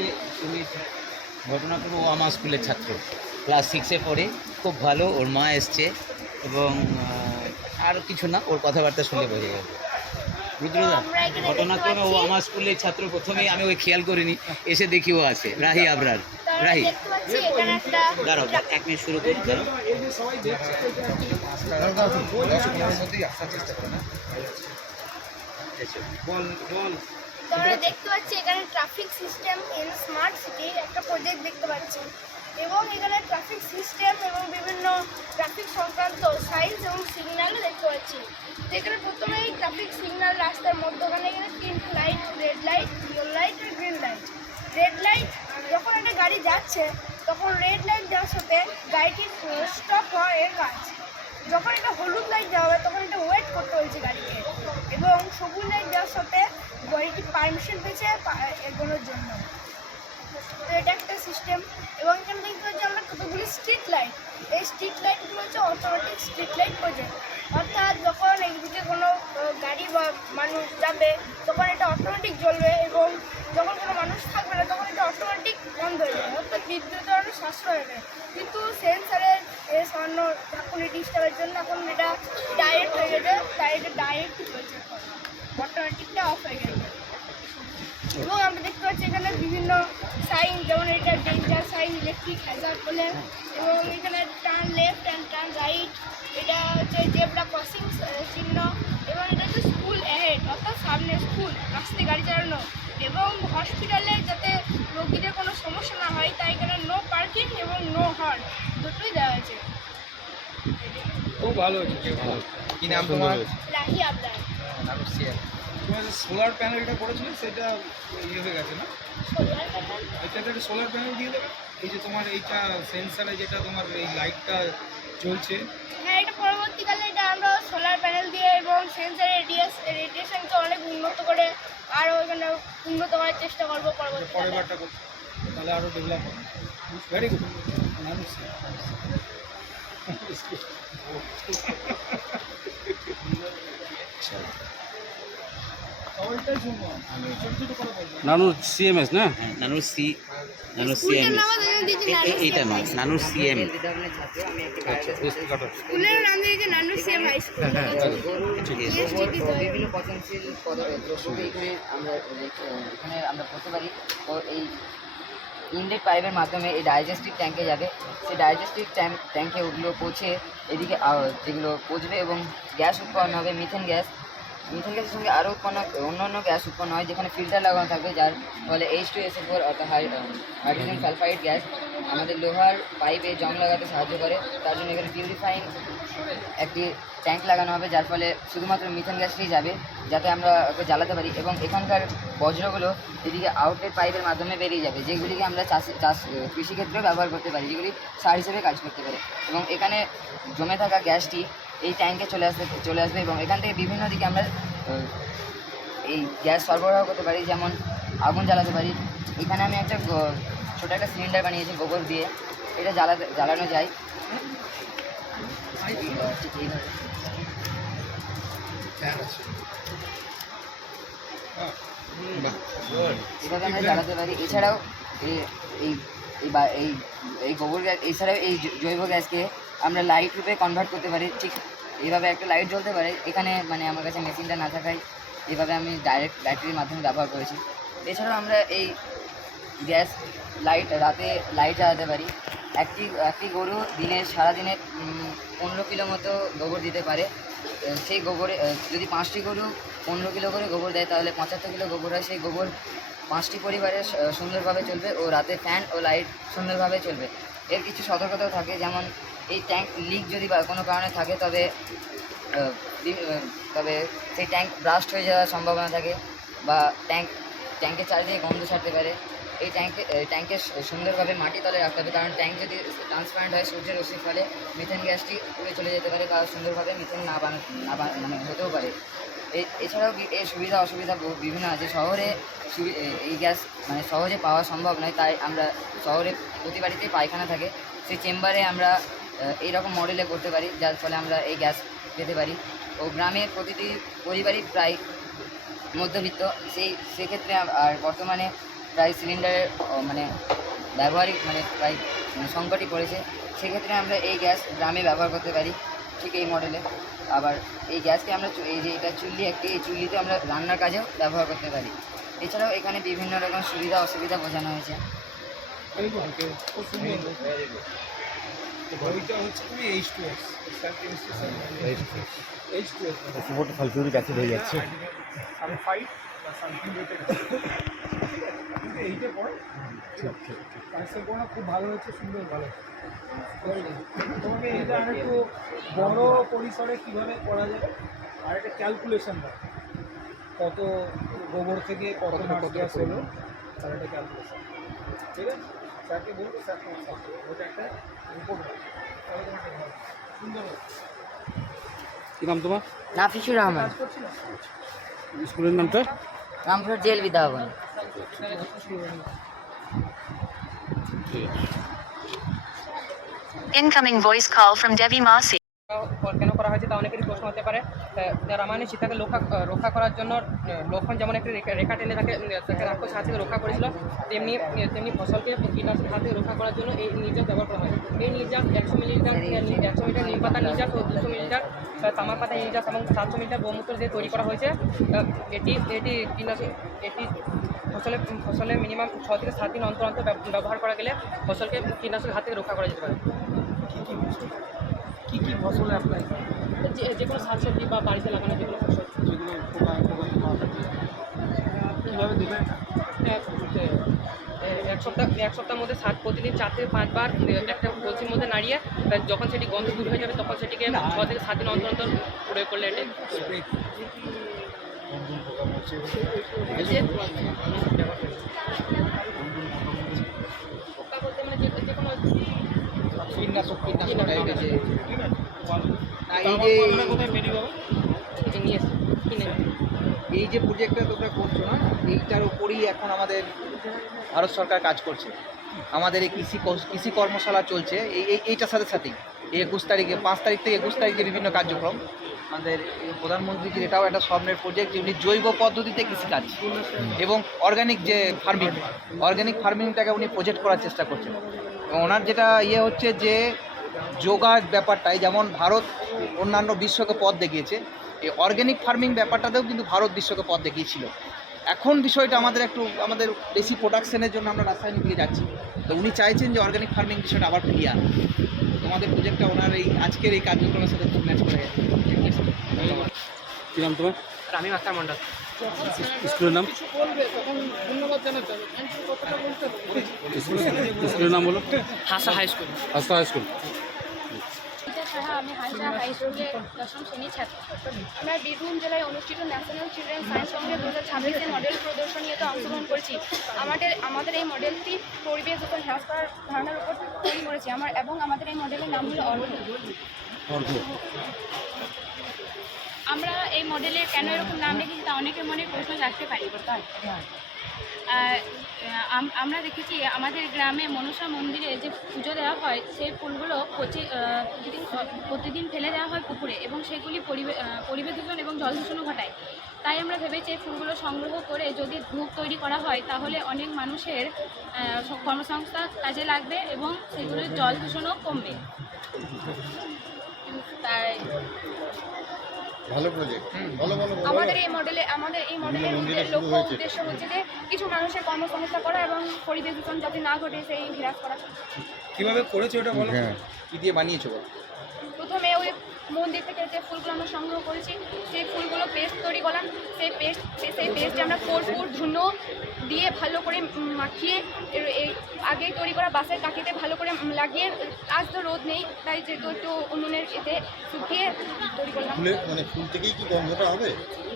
ও আমার স্কুলের ছাত্র। ক্লাস 6-এ পড়ে, খুব ভালো। ওর মা এসছে এবং আর কিছু না, ওর কথাবার্তা শুনে বোঝা যাবে। রুদ্রদা, আমরা এখানে ঘটনাক্রমে ও দেখতে পাচ্ছি- আমার স্কুলের ছাত্র, প্রথমেই আমি ওই খেয়াল করিনি, এসে দেখি ও আছে, রাহি আবরার। তো আমরা রাহি, দেখতে পাচ্ছি এখানে একটা দাঁড়াও 1 মিনিট শুরু করি, দাঁড়াও। এই যে সবাই দেখছে বল বল তো আমরা দেখতে পাচ্ছি এখানে traffic system in smart city একটা প্রজেক্ট দেখতে পাচ্ছি, এবং এখানে ট্রাফিক সিস্টেম এবং বিভিন্ন ট্রাফিক সংক্রান্ত সাইন্স এবং সিগন্যালও দেখতে পাচ্ছি। তো এখানে প্রথমেই ট্রাফিক সিগন্যাল রাস্তার মধ্যখানে এখানে 3টি light, red light, yellow light আর গ্রিন লাইট। রেড লাইট যখন একটা গাড়ি যাচ্ছে তখন রেড লাইট দেওয়ার সাথে গাড়িটি স্টপ হওয়া এর কাজ। যখন একটা হলুদ লাইট দেওয়া হবে তখন এটা ওয়েট করতে হয়েছে গাড়িকে, এবং সবুজ লাইট দেওয়ার সাথে গাড়িটি পারমিশন পেয়েছে এগোনোর জন্য। তো এটা একটা সিস্টেম। এবং এখানে দেখতে পাচ্ছি আমরা কতগুলি স্ট্রিট লাইট। এই স্ট্রিট লাইটগুলো হচ্ছে অটোমেটিক স্ট্রিট লাইট প্রজেক্ট, অর্থাৎ যখন এইদিকে কোনো গাড়ি বা মানুষ যাবে তখন এটা অটোমেটিক জ্বলবে, এবং যখন কোনো মানুষ থাকবে না তখন এটা অটোমেটিক বন্ধ হয়ে যাবে, অর্থাৎ বিদ্যুতের অনেক সাশ্রয় হবে। কিন্তু সেন্সারের সামান্য ঝাঁকুনি ডিস্টার্বের জন্য এখন এটা ডাইরেক্ট হয়ে গেছে, তাই এটা ডাইরেক্ট চলছে, অটোমেটিকটা অফ হয়ে গেছে। এবং আমরা দেখতে পাচ্ছি এখানে বিভিন্ন সাইন, যেমন এটা ডেঞ্জার সাইন, ইলেকট্রিক হ্যাজার্ড বলে, এবং এখানে turn left and turn right, এটা হচ্ছে জেব্রা ক্রসিং চিহ্ন, এবং এটা হচ্ছে স্কুল অ্যাহেড, অর্থাৎ সামনে স্কুল, রাস্তায় গাড়ি চালানো, এবং হসপিটালে যাতে রোগীদের কোনো সমস্যা না হয় তাই এখানে নো পার্কিং এবং নো হর্ন দুটোই দেওয়া হয়েছে। খুব ভালো হয়েছে কি নাম তোমার? রাহি আবদার। তোমার সোলার প্যানেলটা করেছিলে সেটা ইয়ে হয়ে গেছে না? সোলার প্যানেল এটাতে একটা সোলার প্যানেল দিয়ে দেবে। এই যে তোমার এইটা সেন্সারে যেটা তোমার এই লাইটটা চলছে, হ্যাঁ, এটা পরবর্তীকালে এটা আমরা সোলার প্যানেল দিয়ে এবং সেন্সারের রেডিয়েশনকে অনেক উন্নত করে আরও এখানে উন্নত করার চেষ্টা করবো পরবর্তীকালে। পরের বারটা করতে তাহলে আরও ডেভেলপ হবে। ভেরি গুড মানুষ। সবাইটাই শুনবো, আমি ছোটো ছোটো করে বলবো। নানুর সিএমএস না? হ্যাঁ, নানুর স্কুলটার সিএম, নামও দিয়েছে এইটা নয়, নানুর সিএম। স্কুলের নাম দিয়েছে নানু সিএম হাই স্কুল। বিভিন্ন পচনশীল দ্রব্যকে এখানে আমরা করতে পারি। তো এই ইনলেট পাইপের মাধ্যমে এই ডাইজেস্টিভ ট্যাঙ্কে যাবে, সেই ডাইজেস্টিভ ট্যাঙ্কে ওগুলো পৌঁছে এদিকে যেগুলো পচবে এবং গ্যাস উৎপন্ন হবে, মিথেন গ্যাস। মিথেন গ্যাসের সঙ্গে আরও অন্যান্য গ্যাস উৎপন্ন হয়, যেখানে ফিল্টার লাগানো থাকবে, যার ফলে H2SO4 অর্থাৎ হাইড্রোজেন সালফাইড গ্যাস আমাদের লোহার পাইপে জং লাগাতে সাহায্য করে। তার জন্য এখানে পিউরিফাইং একটি ট্যাঙ্ক লাগানো হবে, যার ফলে শুধুমাত্র মিথেন গ্যাসটাই যাবে, যাতে আমরা ওকে জ্বালাতে পারি। এবং এখানকার বজ্রগুলো এদিকে আউটলেট পাইপের মাধ্যমে বেরিয়ে যাবে, যেগুলিকে আমরা কৃষিক্ষেত্রেও ব্যবহার করতে পারি, যেগুলি সার হিসেবে কাজ করতে পারে। এবং এখানে জমে থাকা গ্যাসটি এই ট্যাঙ্কে চলে আসবে এবং এখান থেকে বিভিন্ন দিকে আমরা এই গ্যাস সরবরাহ করতে পারি, যেমন আগুন জ্বালাতে পারি। এখানে আমি একটা ছোটো একটা সিলিন্ডার বানিয়েছি গোবর দিয়ে, এটা জ্বালানো যায়। এভাবে আমরা জ্বালাতে পারি। এছাড়াও এই গোবর গ্যাস, এছাড়াও এই জৈব গ্যাসকে আমরা লাইট রূপে কনভার্ট করতে পারি। ঠিক এইভাবে একটা লাইট জ্বলতে পারে। এখানে মানে আমার কাছে মেশিনটা না থাকায় এইভাবে আমি ডাইরেক্ট ব্যাটারির মাধ্যমে ব্যবহার করেছি। এছাড়াও আমরা এই গ্যাস রাতে লাইট জ্বালাতে পারি। একটি গরু সারাদিনে 15 কিলো মতো গোবর দিতে পারে। সেই গোবরে যদি 5টি গরু 15 কিলো করে গোবর দেয় তাহলে 75 কিলো গোবর হয়। সেই গোবর 5টি পরিবারে সুন্দরভাবে চলবে ও রাতে ফ্যান ও লাইট সুন্দরভাবে চলবে। এর কিছু সতর্কতাও থাকে, যেমন এই ট্যাঙ্ক লিক যদি বা কোনো কারণে থাকে তবে সেই ট্যাঙ্ক ব্রাস্ট হয়ে যাওয়ার সম্ভাবনা থাকে বা ট্যাঙ্কের চারিদিকে গন্ধ ছাড়তে পারে। এই ট্যাঙ্কে সুন্দরভাবে মাটি তলে রাখতে হবে, কারণ ট্যাঙ্ক যদি ট্রান্সপারেন্ট হয় সূর্যের রশ্মির ফলে মিথেন গ্যাসটি উড়ে চলে যেতে পারে বা সুন্দরভাবে মিথেন মানে হতেও পারে। এছাড়াও এর সুবিধা অসুবিধা বিভিন্ন আছে। শহরে এই গ্যাস মানে সহজে পাওয়া সম্ভব নয়, তাই আমরা শহরে প্রতি বাড়িতেই পায়খানা থাকে, সেই চেম্বারে আমরা এইরকম মডেলে করতে পারি, যার ফলে আমরা এই গ্যাস পেতে পারি। ও গ্রামের প্রতিটি পরিবারই প্রায় মধ্যবিত্ত, সেক্ষেত্রে আর বর্তমানে প্রায় সিলিন্ডারের মানে ব্যবহারিক মানে প্রায় সংকটই পড়েছে, সেক্ষেত্রে আমরা এই গ্যাস গ্রামে ব্যবহার করতে পারি ঠিক এই মডেলে। আবার এই গ্যাসকে আমরা এই যে এটা চুল্লি একটি, এই চুল্লিতে আমরা রান্নার কাজেও ব্যবহার করতে পারি। এছাড়াও এখানে বিভিন্ন রকম সুবিধা অসুবিধা বোঝানো হয়েছে। সালফিউরিক অ্যাসিড হয়ে যাচ্ছে। খুব ভালো হয়েছে, সুন্দর ভালো। তোমাকে এটা আরেকটু বড় পরিসরে কিভাবে করা যাবে আর একটা ক্যালকুলেশন দাও, কত গোবর থেকে কত গ্যাস হলো তার একটা ক্যালকুলেশন। ঠিক আছে, স্যারকে বলবো, স্যার ওটা একটা রিপোর্ট সুন্দর। কি নাম তোমার? নাফিসুর রহমান। স্কুলের নামটা? রামপুর জেল Vidyabhavan. Incoming voice call from Devi Masi. কেন করা হয়েছে তা অনেকেরই প্রশ্ন হতে পারে। রামায়ণে সীতাকে রক্ষা করার জন্য লক্ষ্মণ যেমন একটি রেখা টেনে তাকে রাক্ষস হাত থেকে রক্ষা করেছিল, তেমনি ফসলকে কীটনাশকের হাত থেকে রক্ষা করার জন্য এই নির্যাস ব্যবহার করা হয়। এই নির্যাস 100 মিটার নিম পাতা নির্যাস ও 200 মিটার তামাক পাতা নির্যাস এবং 700 মিটার গোমূত্র দিয়ে তৈরি করা হয়েছে। এটি কীটনাশক এটি ফসলে মিনিমাম 6 থেকে 7 দিন অন্তর অন্তর ব্যবহার করা গেলে ফসলকে কীটনাশকের হাত থেকে রক্ষা করা যেতে পারে। কী কী ফসলে অ্যাপ্লাই? যে কোনো শাকসবজি বা বাড়িতে লাগানো যে কোনো ফসল, যেগুলো কীভাবে দেবেন? এক সপ্তাহের মধ্যে প্রতিদিন 4 থেকে 5 বার একটা কলসির মধ্যে নাড়িয়ে যখন সেটি গন্ধ দূর হয়ে যাবে তখন সেটিকে 6 থেকে 7 দিন অন্তর অন্তর প্রয়োগ করলে এটি বলতে মানে যে কোনো এই যে প্রজেক্টটা তোমরা করছো না, এইটার উপরেই এখন আমাদের ভারত সরকার কাজ করছে। আমাদের এই কৃষি কর্মশালা চলছে এইটার সাথে সাথেই এই 21 তারিখে 5 তারিখ থেকে 21 তারিখে বিভিন্ন কার্যক্রম। আমাদের প্রধানমন্ত্রীজির এটাও একটা স্বপ্নের প্রজেক্ট, যেমনি জৈব পদ্ধতিতে কৃষিকাজ এবং অর্গানিক যে অর্গানিক ফার্মিংটাকে উনি প্রজেক্ট করার চেষ্টা করছেন। এবং ওনার যেটা হচ্ছে যে যোগার ব্যাপারটাই যেমন ভারত অন্যান্য বিশ্বকে পথ দেখিয়েছে, এই অর্গানিক ফার্মিং ব্যাপারটাতেও কিন্তু ভারত বিশ্বকে পথ দেখিয়েছিল। এখন বিষয়টা আমাদের বেশি প্রোডাকশনের জন্য আমরা রাসায়নিক দিকে যাচ্ছি, তো উনি চাইছেন যে অর্গানিক ফার্মিং বিষয়টা আবার ফিরিয়ে আনা। তোমাদের প্রজেক্টটা ওনার এই আজকের এই কার্যক্রমের সাথে ম্যাচ করে গেছে। কি নাম তোমার? আমি আক্তার মন্ডল। স্কুলের নাম? স্কুলের নাম বলো। হাসা হাই স্কুল। হাসা হাই স্কুল। আমি হাসা হাই স্কুলে 10ম শ্রেণীর ছাত্র। আমরা বীরভূম জেলায় অনুষ্ঠিত national children science Congress 2026 model প্রদর্শনীতে অংশগ্রহণ করেছি। আমাদের এই মডেলটি পরিবেশ দূষণ হ্রাস করার ধারণার উপর তৈরি করেছি আমাদের এই মডেলের নাম হলো অর্ঘ। আমরা এই মডেলের কেন এরকম নাম রেখেছি তা অনেকের মনে প্রশ্ন জাগতে পারি। আমরা দেখেছি আমাদের গ্রামে মনসা মন্দিরে যে পুজো দেওয়া হয় সেই ফুলগুলো প্রতিদিন ফেলে দেওয়া হয় পুকুরে এবং সেগুলি পরিবেশ দূষণ এবং জল দূষণও ঘটায়। তাই আমরা ভেবেছি এই ফুলগুলো সংগ্রহ করে যদি ধূপ তৈরি করা হয় তাহলে অনেক মানুষের কর্মসংস্থান কাজে লাগবে এবং সেগুলোর জল দূষণও কমবে। তাই ভালো প্রজেক্ট। আমাদের এই মডেলের লক্ষ্য উদ্দেশ্য হচ্ছে যে কিছু মানুষের কর্মসংস্থান করা এবং পরিবেশ দূষণ যাতে না ঘটে সেই হ্রাস করা। কিভাবে করেছো এটা বলো? কি দিয়ে বানিয়েছো? প্রথমে ওই মন্দির থেকে যে ফুলগুলো আমরা সংগ্রহ করেছি সেই ফুলগুলো পেস্ট তৈরি করলাম। সেই পেস্ট আমরা কর্পূর ধুনো দিয়ে ভালো করে মাখিয়ে এই আগে তৈরি করা বাঁশের কাঠিতে ভালো করে লাগিয়ে, আজ তো রোদ নেই তাই যেহেতু একটু উনুনের এতে শুকিয়ে তৈরি করলাম। মানে ফুল থেকেই কি গন্ধটা হবে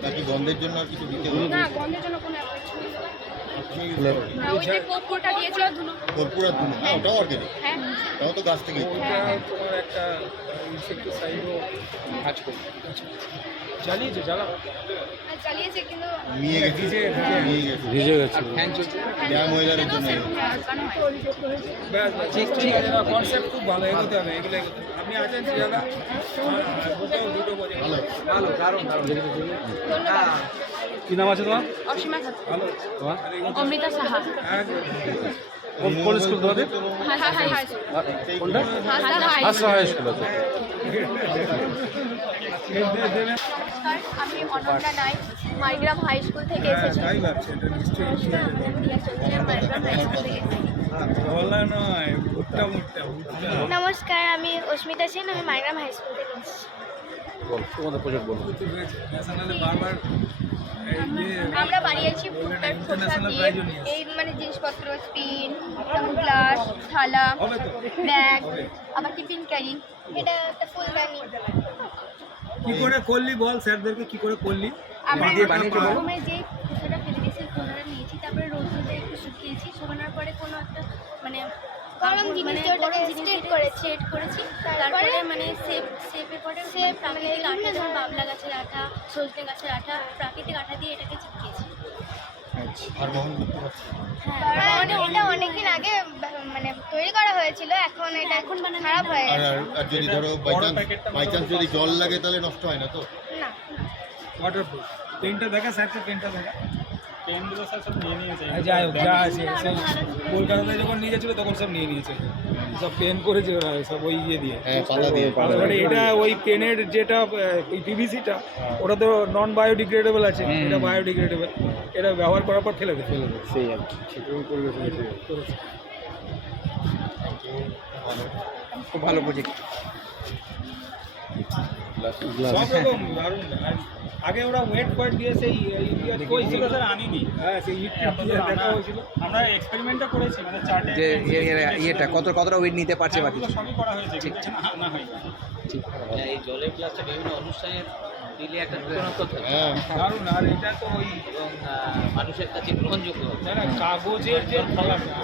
নাকি গন্ধের জন্য আর কিছু দিতে হবে? না, গন্ধের জন্য কোনো ওই যে কর্পূরটা দিয়েছিল ধুনো। কর্পূর আর ধুনো, হ্যাঁ ওটাও অর্গানিক। হ্যাঁ, তাও তো গাছ থেকে। তোমার একটা ইনসেক্টিসাইডও কাজ করবে। চালিয়েছে কিন্তু নিয়ে গেছে। ভিজে গেছে। ফ্যান চলছে ড্যাম ওয়েদারের জন্য। ঠিক আছে, কনসেপ্ট খুব ভালো, এগোতে হবে, এগুলো এগোতে হবে। আপনি আছেন দাদা? দুটো ভালো, দারুণ। কি নাম আছে তোমার? অসীমা খাতুন। ভালো, অমৃতা সাহা। কোন স্কুল তোমাদের? কোনটা? হাসা হাই স্কুল আছে। আমি অনন্যা নাইক মাইগ্রাম হাই স্কুল থেকে এসেছি। নমস্কার, আমি অস্মিতা সেন, আমি মাইগ্রাম হাই স্কুল থেকে এসেছি। তোমাদের প্রজেক্ট বলো। আমরা বানিয়েছি ভুট্টার খোসা দিয়ে এই মানে জিনিসপত্র, স্পিন, গ্লাস, থালা, ব্যাগ, আবার টিফিন ক্যারি। এটা একটা ফুলদানি। কি করে করলি বল স্যারদেরকে, কি করে করলি? আমরা প্রথমে যে খোসাটা ফেলে দিয়েছি, খোসাটা নিয়েছি, তারপরে রোদ্রে একটু শুকিয়েছি, শুকানোর পরে কোনো একটা মানে গরম জিনিস ওটাকে স্ট্রেট করেছি। তারপরে মানে শেপে পরে প্রাকৃতিক আঠা, যেমন বাবলা গাছের আঠা, সজনে গাছের আঠা, প্রাকৃতিক আঠা দিয়ে এটাকে চিপকিয়েছি। এটা অনেকদিন আগে মানে তৈরি করা হয়েছিল, এখন মানে খারাপ হয়ে গেছে। আর যদি ধরো বাই চান্স যদি জল লাগে তাহলে নষ্ট হয় না তো? না। ওয়াটারপ্রুফ। পেনটা দেখা স্যারকে, পেনটা দেখা। পেনগুলো স্যার সব নিয়ে নিয়েছে। যাই হোক, যা আছে সব কলকাতাতে যখন নিয়ে যাচ্ছিল তখন সব নিয়ে নিয়েছে, সব পেন করেছে ওরা সব ওই ইয়ে দিয়ে, পাতা দিয়ে। মানে এটা ওই পেনের যেটা ওই পিভিসিটা ওটা তো নন বায়োডিগ্রেডেবল আছে, এটা বায়োডিগ্রেডেবল, এটা ব্যবহার করার পর ফেলে দেবে। সেই আর কি, সেরকম করলে খুব ভালো প্রজেক্ট। সব রকম দারুণ। আগে ওরা ওয়েট ফয়েট দিয়ে সেই স্যার আনিনি। হ্যাঁ, সেই ইট দিয়ে দেখা হয়েছিল, আমরা এক্সপেরিমেন্টটা করেছি, মানে চার্টে যে ইয়েটা কতটা ওয়েট নিতে পারছে বাকি সবই করা হয়েছে, কিন্তু না হয় এই জলের গ্লাসটা বিভিন্ন অনুষ্ঠানের দিলে একটা নতুনত্ব থাকে। দারুণ। আর এটা তো ওই মানুষের কাছে গ্রহণযোগ্য। না কাগজের যে থালাটা,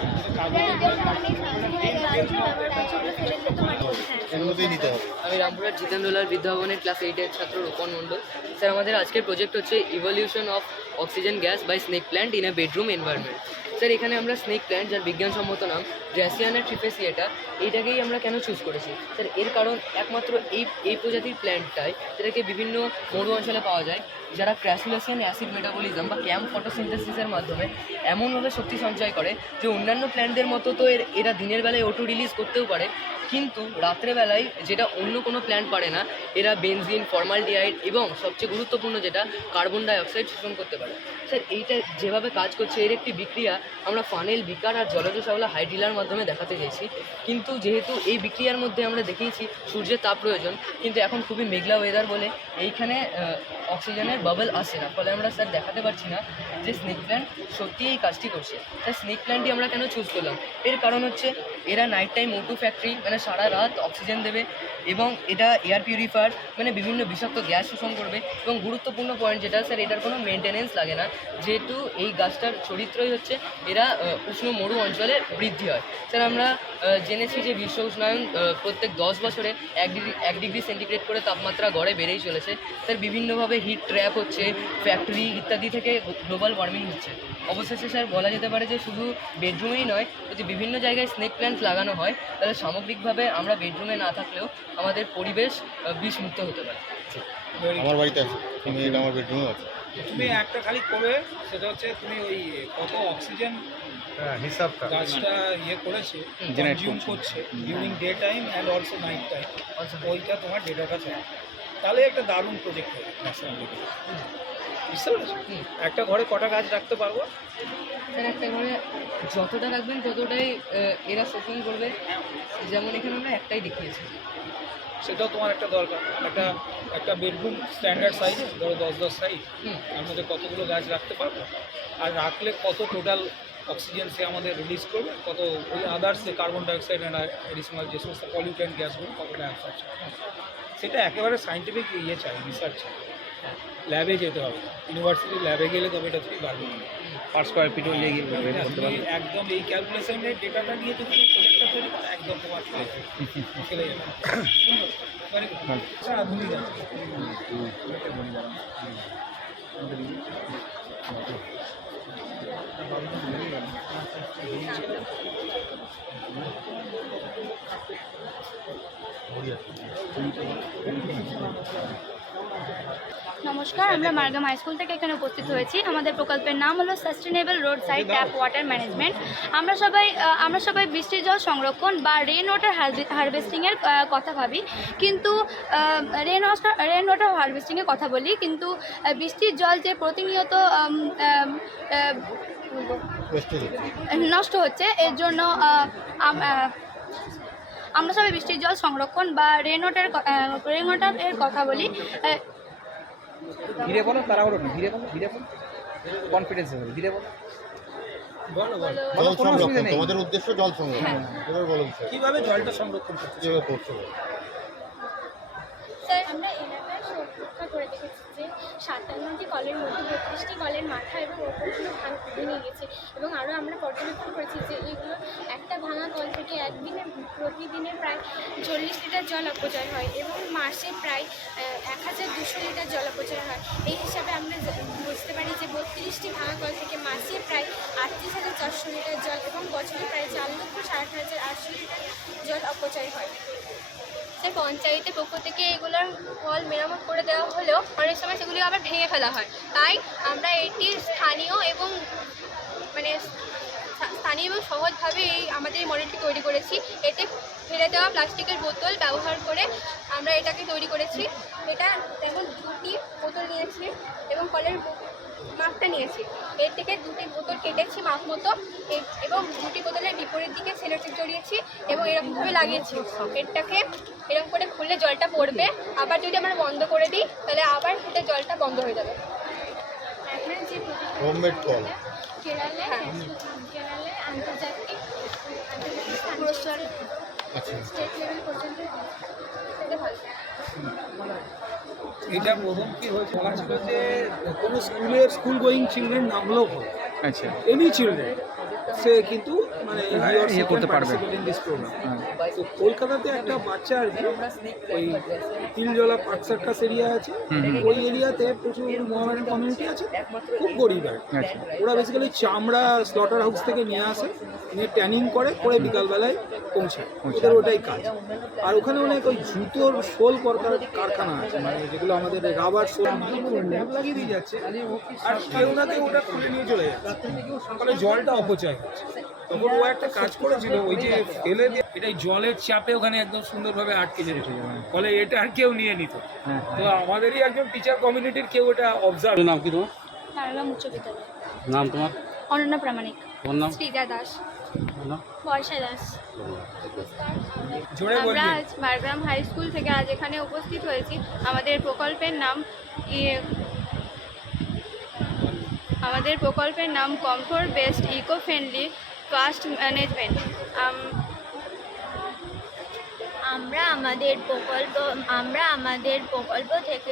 এর মধ্যেই নিতে হবে। আমি রামপুরহাট জিতেন্দ্রলাল বিদ্যাভবনের ক্লাস 8-এর ছাত্র রূপন মণ্ডল। স্যার, আমাদের আজকের প্রজেক্ট হচ্ছে evolution of oxygen gas by snake plant in a bedroom environment. Sir, এখানে আমরা স্নেক প্ল্যান্ট, যার বিজ্ঞানসম্মত নাম ড্রাসিয়ানা ট্রিপেসিয়েটা, এইটাকেই আমরা কেন চুজ করেছি? স্যার, এর কারণ একমাত্র এই প্রজাতির প্ল্যান্টটাই, যেটাকে বিভিন্ন মরু অঞ্চলে পাওয়া যায়, যারা ক্র্যাসুলেশন অ্যাসিড মেটাবলিজম বা ক্যাম্প ফটোসিনথেসিসের মাধ্যমে এমনভাবে শক্তি সঞ্চয় করে যে অন্যান্য প্ল্যান্টদের মতো তো এরা দিনের বেলায় অটো রিলিজ করতেও পারে, কিন্তু রাত্রেবেলায় যেটা অন্য কোনো প্ল্যান্ট পারে না, এরা বেনজিন, ফর্মালডিহাইড এবং সবচেয়ে গুরুত্বপূর্ণ যেটা কার্বন ডাইঅক্সাইড শোষণ করতে পারে। স্যার, এইটা যেভাবে কাজ করছে, এর একটি বিক্রিয়া আমরা ফানেল, বিকার আর জলজ শ্যাওলা হাইড্রিলার মাধ্যমে দেখাতে চাইছি। কিন্তু যেহেতু এই বিক্রিয়ার মধ্যে আমরা দেখিয়েছি সূর্যের তাপ প্রয়োজন, কিন্তু এখন খুবই মেঘলা ওয়েদার বলে এইখানে অক্সিজেনের বাবল আসে না, ফলে আমরা স্যার দেখাতে পারছি না যে স্নেক প্ল্যান্ট সত্যিই এই কাজটি করছে। তাই স্নেক প্ল্যান্টই আমরা কেন চুজ করলাম? এর কারণ হচ্ছে এরা নাইট টাইম O2 ফ্যাক্টরি, মানে সারা রাত অক্সিজেন দেবে, এবং এটা এয়ার পিউরিফায়ার, মানে বিভিন্ন বিষাক্ত গ্যাস শোষণ করবে, এবং গুরুত্বপূর্ণ পয়েন্ট যেটা স্যার, এটার কোনো মেনটেনেন্স লাগে না, যেহেতু এই গাছটার চরিত্রই হচ্ছে এরা উষ্ণ মরু অঞ্চলে বৃদ্ধি হয়। স্যার, আমরা জেনেছি যে বিশ্ব উষ্ণায়ন প্রত্যেক 10 বছরে 1 ডিগ্রি সেন্টিগ্রেড করে তাপমাত্রা গড়ে বেড়েই চলেছে। স্যার, বিভিন্নভাবে হিট ট্র্যাপ হচ্ছে, ফ্যাক্টরি ইত্যাদি থেকে গ্লোবাল ওয়ার্মিং হচ্ছে। অবশেষে স্যার বলা যেতে পারে যে শুধু বেডরুমেই নয়, যদি বিভিন্ন জায়গায় স্নেক প্ল্যান্ট লাগানো হয়, তাহলে সামগ্রিকভাবে আমরা বেডরুমে না থাকলেও আমাদের পরিবেশ বিষমুক্ত হতে পারে। আমার বাড়িতে আছে, এটা আমার বেডরুমে আছে। তুমি একটা খালি করবে, সেটা হচ্ছে তুমি ওই কত অক্সিজেন হিসাবটা গাছটা ইয়ে করেছে, কনজিউম করছে during day time and also night time, ওইটা তোমার ডেটাটা থাকে, তাহলে একটা দারুণ প্রজেক্ট হবে ন্যাশনাল লেভেলে। বুঝতে পেরেছো? একটা ঘরে কটা গাছ রাখতে পারবো? স্যার, একটা ঘরে যতটা রাখবেন ততটাই এরা শোষণ করবে, যেমন এখানে আমরা একটাই দেখিয়েছি। সেটাও তোমার একটা দরকার, একটা বেডরুম স্ট্যান্ডার্ড সাইজ, ধরো 10 সাইজ, তার মধ্যে কতগুলো গাছ রাখতে পারবো, আর রাখলে কত টোটাল অক্সিজেন সে আমাদের রিলিজ করবে, কত ওই others carbon dioxide and additional যে সমস্ত পলিউটেন্ট গ্যাসগুলো কতটা অ্যাবসর্ব, সেটা একেবারে সাইন্টিফিক ইয়ে চাই, রিসার্চ চাই। ল্যাবে যেতে হবে, ইউনিভার্সিটি ল্যাবে গেলে তবে এটা তুমি পারবে। পার স্কোয়ার ফিট হয়ে একদম এই ক্যালকুলেশনের ডেটাটা নিয়ে যদি প্রজেক্টটা তৈরি করো, একদম তোমার চলে যাবে। আধুনিক আছে। নমস্কার, আমরা মার্গাম হাই স্কুল থেকে এখানে উপস্থিত হয়েছি। আমাদের প্রকল্পের নাম হলো sustainable road side tap water management. আমরা সবাই বৃষ্টির জল সংরক্ষণ বা রেন ওয়াটার হারভেস্টিংয়ের কথা ভাবি, কিন্তু রেন ওয়াটার হারভেস্টিংয়ের কথা বলি, কিন্তু বৃষ্টির জল যে প্রতিনিয়ত নষ্ট হচ্ছে, এর জন্য আমরা সবাই বৃষ্টির জল সংরক্ষণ বা রেন ওয়াটারের কথা বলি। ধীরে বলো, তাড়াহুড়ো না, ধীরে বলো, ধীরে বলো, কনফিডেন্স হবে, ধীরে বলো। জল সংরক্ষণ, তোমাদের উদ্দেশ্য জল সংরক্ষণ। এবার বলো কিভাবে জলটা সংরক্ষণ করতে কিভাবে করছো? স্যার, আমরা এলাকায় সুরক্ষা করে দেখেছি যে 57টি কলের মধ্যে 32টি কলের মাথা এবং ওপরগুলো ভেঙে গেছে, এবং আরও আমরা পর্যবেক্ষণ করেছি যে এগুলো একটা ভাঙা কল থেকে প্রতিদিনে প্রায় 40 লিটার জল অপচয় হয় এবং মাসে প্রায় 1200 লিটার জল অপচয় হয়। এই হিসাবে আমরা বুঝতে পারি যে 32টি ভাঙা কল থেকে মাসে প্রায় 38,400 লিটার জল এবং বছরে প্রায় 4,60,800 লিটার জল অপচয় হয়। পঞ্চায়েতের পক্ষ থেকে এগুলোর কল মেরামত করে দেওয়া হলেও অনেক সময় সেগুলি আবার ভেঙে ফেলা হয়। তাই আমরা এটি স্থানীয় এবং সহজভাবে আমাদের এই মডেলটি তৈরি করেছি। এতে ফেলে দেওয়া প্লাস্টিকের বোতল ব্যবহার করে আমরা এটাকে তৈরি করেছি। এটা যেমন 2টি বোতল নিয়েছি এবং কলের মাপটা নিয়েছি, এর থেকে 2টি বোতল কেটেছি মাপ মতো এবং 2টি বোতলের বিপরীত দিকে সেলোটেপ জড়িয়েছি এবং এরকমভাবে লাগিয়েছি। এটাকে এরকম করে খুললে জলটা পড়বে, আবার যদি আমরা বন্ধ করে দিই তাহলে আবার সেটা জলটা বন্ধ হয়ে যাবে। হোমমেড কল কেরালে আন্তর্জাতিক পুরস্কার স্টেট লেভেল পর্যন্ত এটা প্রথম কি হয়েছে বলা ছিল যে কোনো স্কুল গোয়িং চিলড্রেন না হলেও হয়, আচ্ছা, এনি চিলড্রেন সে কিন্তু মানে ইয়ে করতে পারবে দিস প্রোগ্রাম। তো কলকাতাতে একটা বাচ্চা আর কি ওই তিলজলা পার্ক সার্কাস এরিয়া আছে, ওই এরিয়াতে প্রচুর মোহামেডান কমিউনিটি আছে, খুব গরিব আর কি। ওরা বেসিক্যালি চামড়া স্লটার হাউস থেকে নিয়ে আসে, নিয়ে ট্যানিং করে বিকালবেলায় পৌঁছায়, ওদের ওটাই কাজ। আর ওখানে অনেক ওই জুতোর শোল কারখানা আছে, মানে যেগুলো আমাদের রাবার শোল লাগিয়ে দিয়ে যাচ্ছে, আর কেউ না কেউ ওটা খুলে নিয়ে চলে যাচ্ছে, ফলে জলটা অপচয় হচ্ছে। তখন ও একটা কাজ করেছিল, ওই যে ফেলে দিয়ে এটাই জলের চাপে ওখানে একদম সুন্দরভাবে আটকে যেত, ফলে এটা আর কেউ নিয়ে নিত। তো আমাদেরই একজন টিচার কমিউনিটির কেউ এটা অবজার্ভ। নাম কি তোমার? মার্গাম উচ্চ বিদ্যালয়। নাম তোমার? অনন্যা প্রামাণিক। তোমার নাম? শ্রীজা দাস। নাম? বর্ষা দাস। আমরা আজ মার্গাম হাই স্কুল থেকে আজ এখানে উপস্থিত হয়েছি। আমাদের প্রকল্পের নাম comfort based eco friendly cost management. আমরা আমাদের প্রকল্প থেকে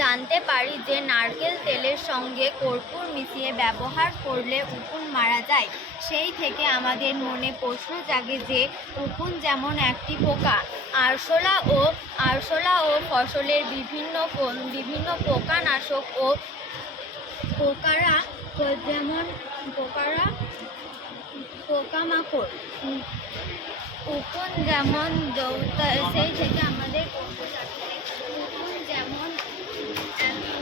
জানতে পারি যে নারকেল তেলের সঙ্গে কর্পূর মিশিয়ে ব্যবহার করলে উকুন মারা যায়। সেই থেকে আমাদের মনে প্রশ্ন জাগে যে উকুন যেমন একটি পোকা, আরশোলা ও ফসলের বিভিন্ন পোকানাশক ও পোকামাকড় উকুন যেমন সেই থেকে আমাদের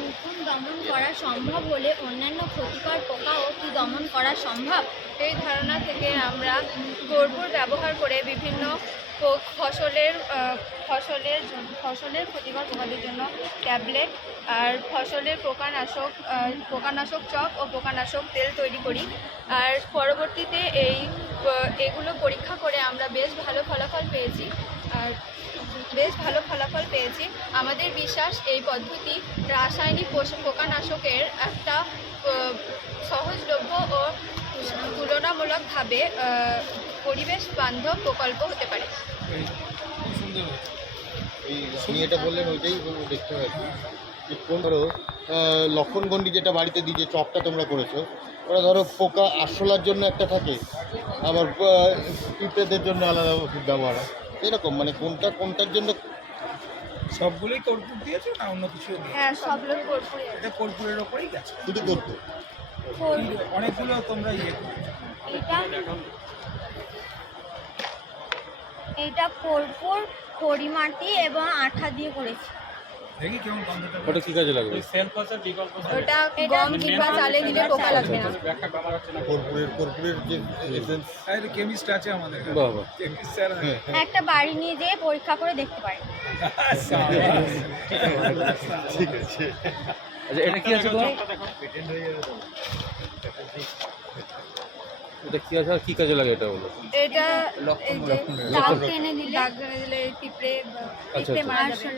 উকুন দমন করা সম্ভব হলে অন্যান্য ক্ষতিকর পোকাও কি দমন করা সম্ভব? এই ধারণা থেকে আমরা কর্পূর ব্যবহার করে বিভিন্ন ফসলের ক্ষতিকর পোকাদের জন্য ট্যাবলেট আর ফসলের পোকানাশক চক ও পোকানাশক তেল তৈরি করি। আর পরবর্তীতে এগুলো পরীক্ষা করে আমরা বেশ ভালো ফলাফল পেয়েছি। আমাদের বিশ্বাস এই পদ্ধতি রাসায়নিক পোকানাশকের একটা সহজলভ্য ও তুলনামূলকভাবে পরিবেশ বান্ধব প্রকল্প হতে পারে। আপনি এটা বললেন, ওইটাই দেখতে পাচ্ছি যে কোন ধরো লক্ষণগণ্ডি যেটা বাড়িতে দিয়ে যে চকটা তোমরা করেছো, ওরা ধরো পোকা আরশোলার জন্য একটা থাকে, আবার পিঁপড়েদের জন্য আলাদা ওষুধ ব্যবহার হয়, এরকম মানে কোনটার জন্য? সবগুলোই কর্পূর দিয়েছো না অন্য কিছু? হ্যাঁ, সবগুলোই কর্পূর। এটা কর্পূরের ওপরেই গেছে, শুধু কর্পূর। অনেকগুলো তোমরা এটা কর্পূর, খড়িমাটি এবং আঠা দিয়ে করেছি। ওটা কি কাজে লাগবে? ওটা গম কিংবা চালে দিলে পোকা লাগবে না। কর্পূরের যে এসেন্স কেমিস্ট আছে আমাদের বাহ বাহ। একটা বাড়ি নিয়ে যেয়ে পরীক্ষা করে দেখতে পারেন। ঠিক আছে। আচ্ছা এটা কি আছে তোমার? এটা কি আছে আর কি কাজে লাগে এটা বলো? এটা এই যে দাগ টেনে দিলে পিঁপড়ে আচ্ছা, আচ্ছা। মারা যাবে।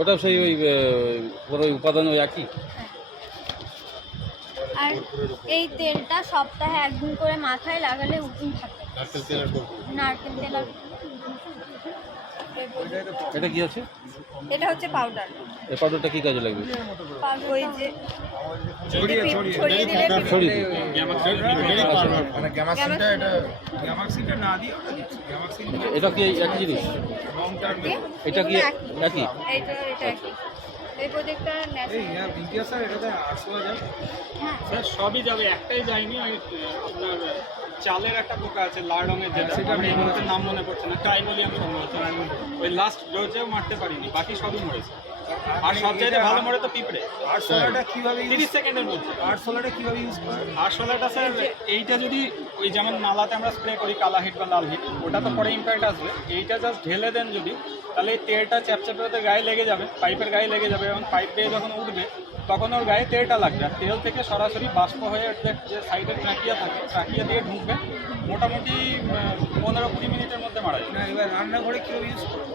ওটা সেই ওই পুরো ওই উপাদান ওই একই? আর এই তেলটা সপ্তাহে একদিন করে মাথায় লাগালে উকুন থাকে। নারকেল তেল আর কর্পূর। নারকেল তেল আর এটা কি আছে? এটা হচ্ছে পাউডার। এই পাউডারটা কি কাজে লাগবে? ওই যে ছড়িয়ে দিলে ছড়িয়ে দিই। মানে গ্যামাক্সিনটা এটা গ্যামাক্সিনটা না দিয়ে ওটা দিচ্ছি গ্যামাক্সিন এটা কি একই জিনিস? এটা কি একই? এইটা একই। এই প্রজেক্টটা ন্যাশনাল। ইন্ডিয়া স্যার এটাতে 800,000 হ্যাঁ স্যার সবই যাবে, একটাই যায়নি ওই আপনার চালের একটা পোকা আছে লাল রঙের, যেটা সেটা এই মুহূর্তে নাম মনে পড়ছে না, ট্রাইবোলিয়াম সম্ভবত। ওই লাস্ট ডোজেও মারতে পারিনি, বাকি সবই মরেছে। আর সবচাইতে ভালো মরে তো পিঁপড়ে। আর সোলারটা কিভাবে 30 সেকেন্ডের মধ্যে আর সোলারটা কিভাবে ইউজ করে? আর সোলারটা স্যার এইটা যদি ওই যেমন নালাতে আমরা স্প্রে করি কালা হিট বা লাল হিট, ওটা তো পরে ইম্প্যাক্ট আসবে। এইটা জাস্ট ঢেলে দেন যদি, তাহলে এই তেলটা চ্যাপচ্যাপে ওদের গায়ে লেগে যাবে, পাইপের গায়ে লেগে যাবে, এবং পাইপ দিয়ে যখন উঠবে তখন ওর গায়ে তেলটা লাগবে। আর তেল থেকে সরাসরি বাষ্প হয়ে যে সাইডের ট্রাকিয়া থাকে, ট্রাকিয়া দিয়ে ঢুকবে, মোটামুটি 15-20 মিনিটের মধ্যে মারা যাবে। এবার রান্নাঘরে কীভাবে ইউজ করবো?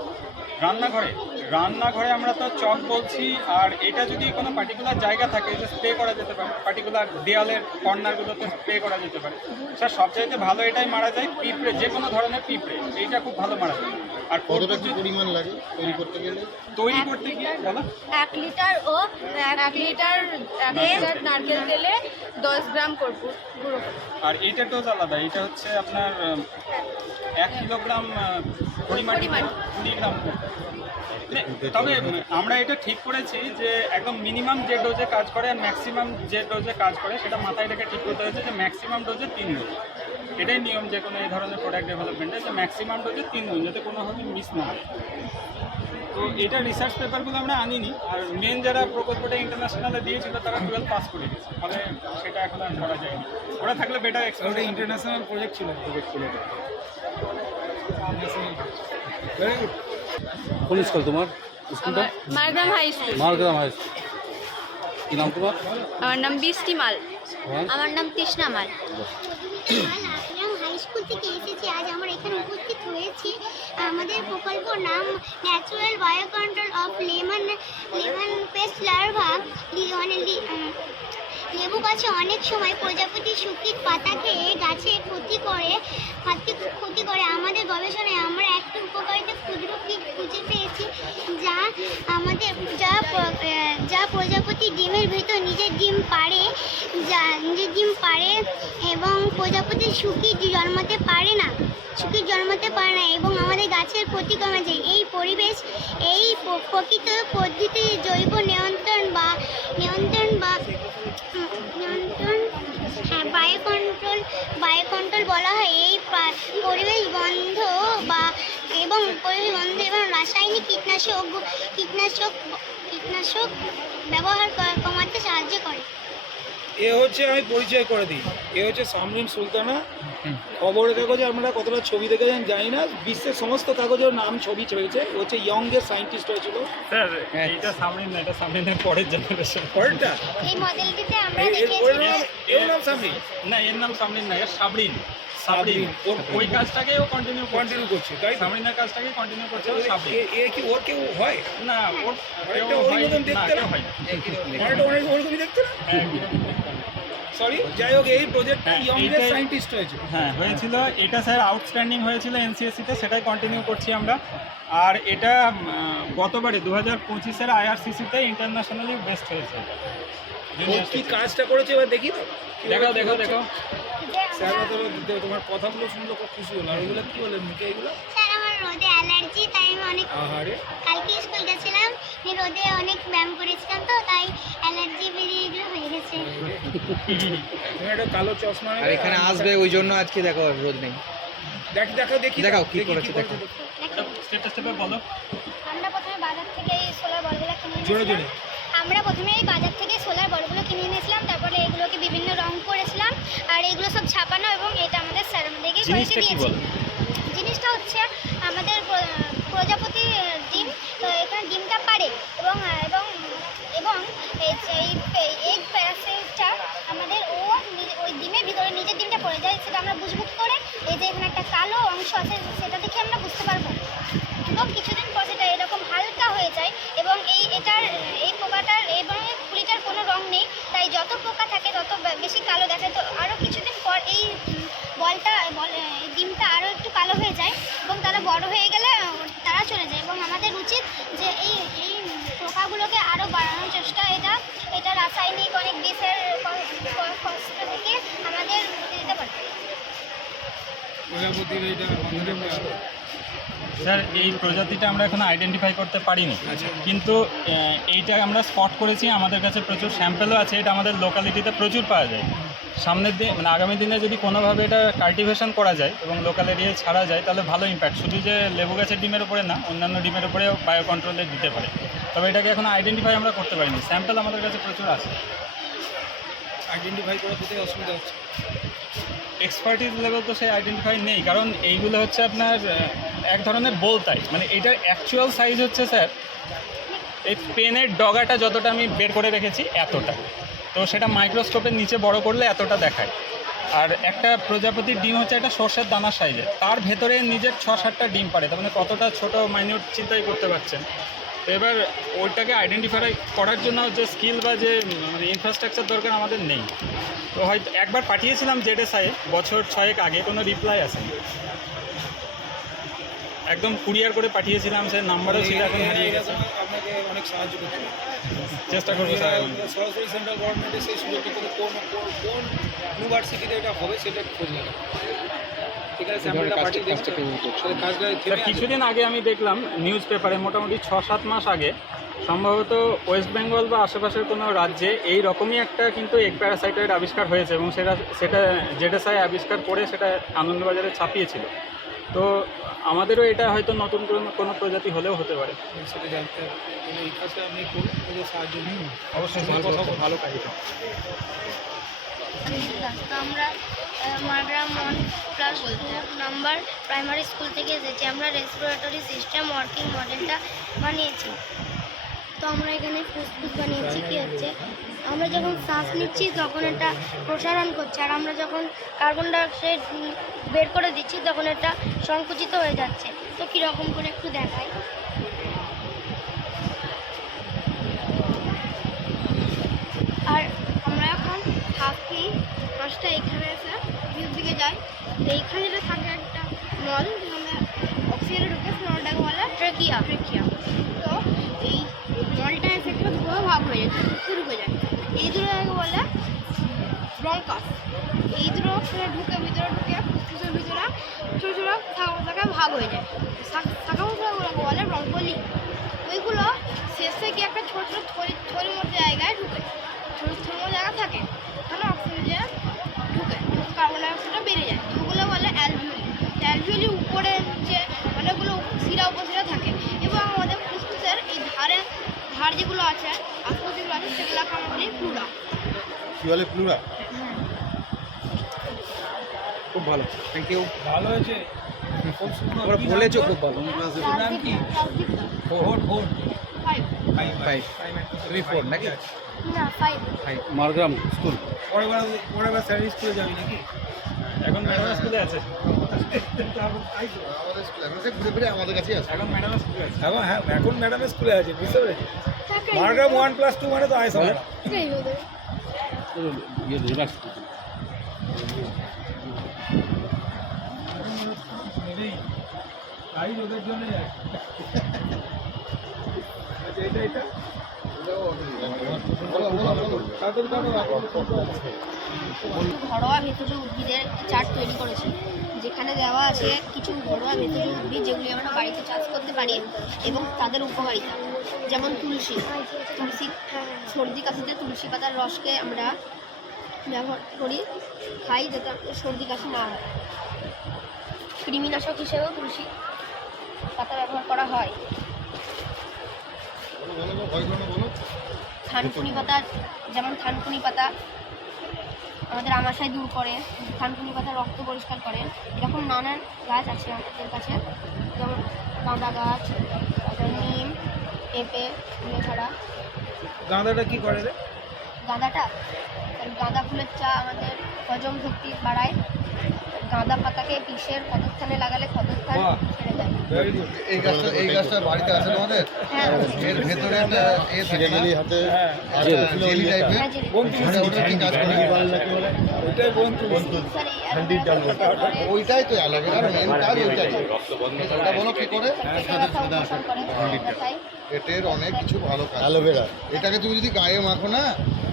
রান্নাঘরে আমরা তো চক বলছি। আর এটা যদি কোনো পার্টিকুলার জায়গা থাকে যে স্প্রে করা যেতে পারে, পার্টিকুলার দেয়ালের কর্নারগুলোতে স্প্রে করা যেতে পারে। স্যার সবচাইতে ভালো এটাই মারা যায়, পিঁপড়ে, যে কোনো ধরনের পিঁপড়ে, এইটা খুব ভালো মারা যায়। আর কতটা কি পরিমাণ লাগে তৈরি করতে গেলে? তৈরি করতে গিয়ে বলো 1 লিটার নারকেল তেলে 10 গ্রাম কর্পূর গুঁড়ো। আর এইটা ডোজ আলাদা, এটা হচ্ছে আপনার 1 কিলোগ্রাম পরিমাটি 20 গ্রাম। তবে আমরা এটা ঠিক করেছি যে একদম মিনিমাম যে ডোজে কাজ করে আর ম্যাক্সিমাম যে ডোজে কাজ করে সেটা মাথায় রেখে ঠিক করতে হয়েছে যে ম্যাক্সিমাম ডোজে 3 গুণ। এটাই নিয়ম যে কোনো এই ধরনের প্রোডাক্ট ডেভেলপমেন্টে, যে ম্যাক্সিমাম ডোজে 3 গুণ, যাতে কোনোভাবে মিস না হয়। তো এটা রিসার্চ পেপারগুলো আমরা আনিনি। আর মেন যারা প্রকল্পটা ইন্টারন্যাশনালে দিয়েছিল তারা 12 পাস করে দিয়েছে, ফলে সেটা এখন আর করা যায়নি। ওরা থাকলে বেটার এক্সপোর্ট। ইন্টারন্যাশনাল প্রজেক্ট ছিল। Very good. কোন স্কুল তোমার? স্কুলটা? Margram high school. Margram high school. কি নাম তোমার? আমার নাম বৃষ্টি মাল। হ্যাঁ? আমার নাম তৃষ্ণা মাল। হাই স্কুল থেকে এসেছি, আজ আমরা এখানে উপস্থিত হয়েছি। আমাদের প্রকল্প নাম natural bio control of lemon pest larva. মানে লেবু গাছে অনেক সময় প্রজাপতি শুকিয়ে পাতা খেয়ে গাছে ক্ষতি করে। আমাদের গবেষণায় আমরা একটা উপকারিতা ক্ষুদ্র কীট খুঁজে পেয়েছি যা প্রজাপতি ডিমের ভিতর নিজের ডিম পাড়ে এবং প্রজাপতি শুকি জন্মাতে পারে না এবং আমাদের গাছের ক্ষতি কমে যায়। এই প্রকৃত পদ্ধতি জৈব নিয়ন্ত্রণ বায়ো কন্ট্রোল বলা হয়। এই পরিবেশ বন্ধ এবং রাসায়নিক কীটনাশক ব্যবহার কমাতে সাহায্য করে। এ হচ্ছে, আমি পরিচয় করে দিই, এ হচ্ছে সামরিন সুলতানা। খবরের কাগজে আপনারা কতটা ছবি দেখেছেন জানি না, বিশ্বের সমস্ত কাগজের নাম ছবি ছড়িয়েছে। ও হচ্ছে ইয়ংগেস্ট সায়েন্টিস্ট হয়েছিল। স্যার এটা সামরিন না, এটা সামরিনের পরের জেনারেশন। পরেরটা এই মডেলটিতে আমরা এর নাম সামরিন না, এর নাম সামরিন না, এর সাবরিন। ওই কাজটাকেও কন্টিনিউ করছে, তাই সামরিনের কাজটাকে কন্টিনিউ করছে সাবরিন। এ কি ওর কেউ হয় না? ওর দেখতে না হয়, ওরকমই দেখতে না। সরি, যাই হোক, এই প্রজেক্টটা ইয়ংগেস্ট সায়েন্টিস্ট হয়েছিল। হ্যাঁ হয়েছিল, এটা স্যার আউটস্ট্যান্ডিং হয়েছিল এনসিএসসিতে, সেটাই কন্টিনিউ করছি আমরা। আর এটা গতবারে 2025-এর IRCC-তে ইন্টারন্যাশনালি বেস্ট হয়েছে। কি কাজটা করেছে এবার দেখি তো, দেখো স্যার, তোমার কথাগুলো শুনলে খুব খুশি হলো। আর ওইগুলো কি বলে মুখে? এগুলো স্যার আমার রোদে অ্যালার্জি, তাই আমি অনেক কালকে স্কুল গেছিলাম, রোদে অনেক ব্যায়াম করেছিলাম, তো তাই অ্যালার্জি বেরিয়ে এগুলো হয়ে গেছে। তুমি একটা কালো চশমা আর এখানে আসবে ওই জন্য আজকে দেখো রোদ নেই। দেখাও কি করেছে, দেখো স্টেপ বাই স্টেপ বলো। আমরা প্রথমে বাজার থেকে এই সোলার বলগুলো আমরা প্রথমে এই বাজার থেকে সোলার বলগুলো কিনে এনেছিলাম, তারপরে এগুলোকে বিভিন্ন রং করেছিলাম, আর এগুলো সব ছাপানো, এবং এটা আমাদের স্যার আমাদেরকে করে দিয়েছে। জিনিসটা হচ্ছে আমাদের প্রজাপতি ডিম, তো এখানে ডিমটা পারে, এবং এবং এবং এই এগ প্যারাসাইটটা আমাদের ওই ডিমের ভিতরে নিজের ডিমটা পড়ে যায়, সেটা আমরা বুঝবো কী করে? এই যে এখানে একটা কালো অংশ আছে, সেটা দেখে আমরা বুঝতে পারবো, এবং কিছুদিন পর সেটা এরকম হালকা হয়ে যায়, এবং এই পোকাটার এবং এই কুড়িটার কোনো রং নেই, তাই যত পোকা থাকে তত বেশি কালো দেখায়। তো আরও কিছুদিন পর এই ডিমটা আরও একটু কালো হয়ে যায়, এবং তারা বড় হয়ে গেলে তারা চলে যায়, এবং আমাদের উচিত যে এই পোকাগুলোকে আরও বাড়ানোর চেষ্টা, এটা রাসায়নিক অনেক বিষের কষ্ট থেকে আমাদের দিতে পারে। স্যার এই প্রজাতিটা আমরা এখন আইডেন্টিফাই করতে পারিনি, কিন্তু এইটা আমরা স্পট করেছি, আমাদের কাছে প্রচুর স্যাম্পেলও আছে, এটা আমাদের লোকালিটিতে প্রচুর পাওয়া যায়। সামনের দিন মানে আগামী দিনে যদি কোনোভাবে এটা কাল্টিভেশন করা যায় এবং লোকাল এরিয়ায় ছাড়া যায়, তাহলে ভালো ইম্প্যাক্ট, শুধু যে লেবু গাছের ডিমের উপরে না, অন্যান্য ডিমের উপরেও বায়ো কন্ট্রোলে দিতে পারে। তবে এটাকে এখন আইডেন্টিফাই আমরা করতে পারিনি, স্যাম্পেল আমাদের কাছে প্রচুর আছে। আইডেন্টিফাই করা কোথায় অসুবিধা হচ্ছে? এক্সপার্টিস লেভেল তো সেই আইডেন্টিফাই নেই, কারণ এইগুলো হচ্ছে আপনার এক ধরনের বোলতাই, মানে এটার অ্যাকচুয়াল সাইজ হচ্ছে স্যার এই পেনের ডগাটা যতটা আমি বের করে রেখেছি এতটা, তো সেটা মাইক্রোস্কোপের নিচে বড় করলে এতটা দেখায়। আর একটা প্রজাপতির ডিম হচ্ছে একটা সর্ষের দানার সাইজে, তার ভেতরে নিজের 6-7টা ডিম পারে, তার মানে কতটা ছোট মাইনিউট চিন্তাই করতে পারছেন। তো এবার ওইটাকে আইডেন্টিফাই করার জন্য যে স্কিল বা যে ইনফ্রাস্ট্রাকচার দরকার আমাদের নেই। তো হয়তো একবার পাঠিয়েছিলাম জেডএসআই বছর 6 আগে, কোনো রিপ্লাই আসেনি, একদম কুরিয়ার করে পাঠিয়েছিলাম, সে নাম্বারও ছিল, এখন হারিয়ে গেছে। আপনাকে অনেক সাহায্য করতে হবে, চেষ্টা করবো স্যার। সরাসরি সেন্ট্রাল গভর্নমেন্টের সেই সুযোগটা কোন ইউনিভার্সিটিতে এটা হবে সেটা খোঁজ নেবে। এখানে স্যাম্পলটা পাঠিয়ে দেবে, তাহলে কাজটা স্যার কিছুদিন আগে আমি দেখলাম নিউজ পেপারে, মোটামুটি 6-7 মাস আগে, সম্ভবত ওয়েস্ট বেঙ্গল বা আশেপাশের কোনো রাজ্যে এই রকমই একটা কিন্তু এগ প্যারাসাইটের আবিষ্কার হয়েছে, এবং সেটা জেডএসআই আবিষ্কার করে সেটা আনন্দবাজারে ছাপিয়েছিল। তো আমাদেরও এটা হয়তো নতুন কোনো প্রজাতি হলেও হতে পারে, সেটা জানতে হবে। এই কাজটা আপনি করুন, সাহায্য অবশ্যই ভালো কাজ। তো আমরা মারগ্রাম 1+ নাম্বার প্রাইমারি স্কুল থেকে এসেছি। আমরা রেসপিরেটরি সিস্টেম ওয়ার্কিং মডেলটা বানিয়েছি। তো আমরা এখানে ফুসফুস বানিয়েছি, কী হচ্ছে আমরা যখন শ্বাস নিচ্ছি তখন এটা প্রসারণ করছে, আর আমরা যখন কার্বন ডাইঅক্সাইড বের করে দিচ্ছি তখন এটা সংকুচিত হয়ে যাচ্ছে। তো কীরকম করে একটু দেখাই। আর আমরা এখন থাকি হাঁসটা এখানে এসে ভিউর দিকে যাই, তো এইখানে যেটা থাকে একটা নল, যেখানে অক্সিজেনে ঢুকে, নলটাকে বলে ট্রেকিয়া। তো এই নলটা এসে একটা দুটো ভাগ হয়ে যায়, ঢুকে যায়, এই দুটোকে বলে ব্রঙ্কাস। এই দুটো ঢুকে ভিতরে ঢুকে ফুসফুসের ভিতরে ছোটো ছোটো থাকা ভাগ হয়ে যায়, থাকা ভাগগুলোকে বলে ব্রঙ্কোলি। ওইগুলো শেষে গিয়ে একটা ছোটো ছোটো থলির মধ্যে জায়গায় ঢুকে, ছোটো ছোটো জায়গা থাকে, ওখানে অক্সিজেন ঢুকে, কার্বন ডাইঅক্সাইডটা বেড়ে যায়, ওগুলো বলে অ্যালভিওলি। অ্যালভিওলির উপরে যে অনেকগুলো শিরা উপশিরা থাকে, এবং আমাদের ফুসফুসের এই ধার যেগুলো আছে, আশপাশ যেগুলো আছে, সেগুলোকে আমরা বলি প্লুরা। কী বলে প্লুরা? খুব ভালো, থ্যাংক ইউ। ভালো হয়েছে, খুব সুন্দর বলেছো, খুব ভালো। নাম কি? 5 তুমি 4 নাকি? না 5 মারগ্রাম স্কুল। পরের বার স্যার স্কুলে যাবি নাকি? এখন ম্যাডাম স্কুলে আছে, আমাদের স্কুলে এখন সে ঘুরে ফিরে আমাদের কাছেই আছে। এখন ম্যাডাম স্কুলে আছে। এখন ম্যাডাম স্কুলে আছে, বুঝতে পেরেছি। মারগ্রাম 1+2 মানে তো আইসা ওদের জন্য এটা ঘরোয়া ভেষজ উদ্ভিদের একটি চার্ট তৈরি করেছি, যেখানে দেওয়া আছে কিছু ঘরোয়া ভেষজ উদ্ভিদ যেগুলি আমরা বাড়িতে চাষ করতে পারি এবং তাদের উপকারিতা। যেমন তুলসী, সর্দি কাশিতে তুলসী পাতার রসকে আমরা ব্যবহার করি, খাই, যাতে সর্দি কাশি না হয়। কৃমিনাশক হিসেবেও তুলসী পাতা ব্যবহার করা হয়। থানকুনি পাতা, যেমন থানকুনি পাতা আমাদের আমাশয় দূর করে, থানকুনি পাতা রক্ত পরিষ্কার করে। এরকম নানান গাছ আছে আমাদের কাছে, যেমন গাঁদা গাছ, তারপর নিম, পেঁপে, ছাড়া গাঁদাটা কি করে রে? গাঁদাটা, গাঁদা ফুলের চা আমাদের হজম শক্তি বাড়ায়। গাঁদা পাতাকে পিসের ক্ষতস্থানে লাগালে ক্ষতস্থান ছেড়ে যায়। এই গাছটা বাড়িতে আছে তোমাদের? হ্যাঁ, এর ভেতরে একটা এ থাকে না? জেলি টাইপের, ওটা কি কাজ করে? ওইটাই তো অ্যালোভেরার মেন কাজ, ওইটাই। ওটা বলো কি করে? পেটের অনেক কিছু ভালো কাজ অ্যালোভেরা। এটাকে তুমি যদি গায়ে মাখো না,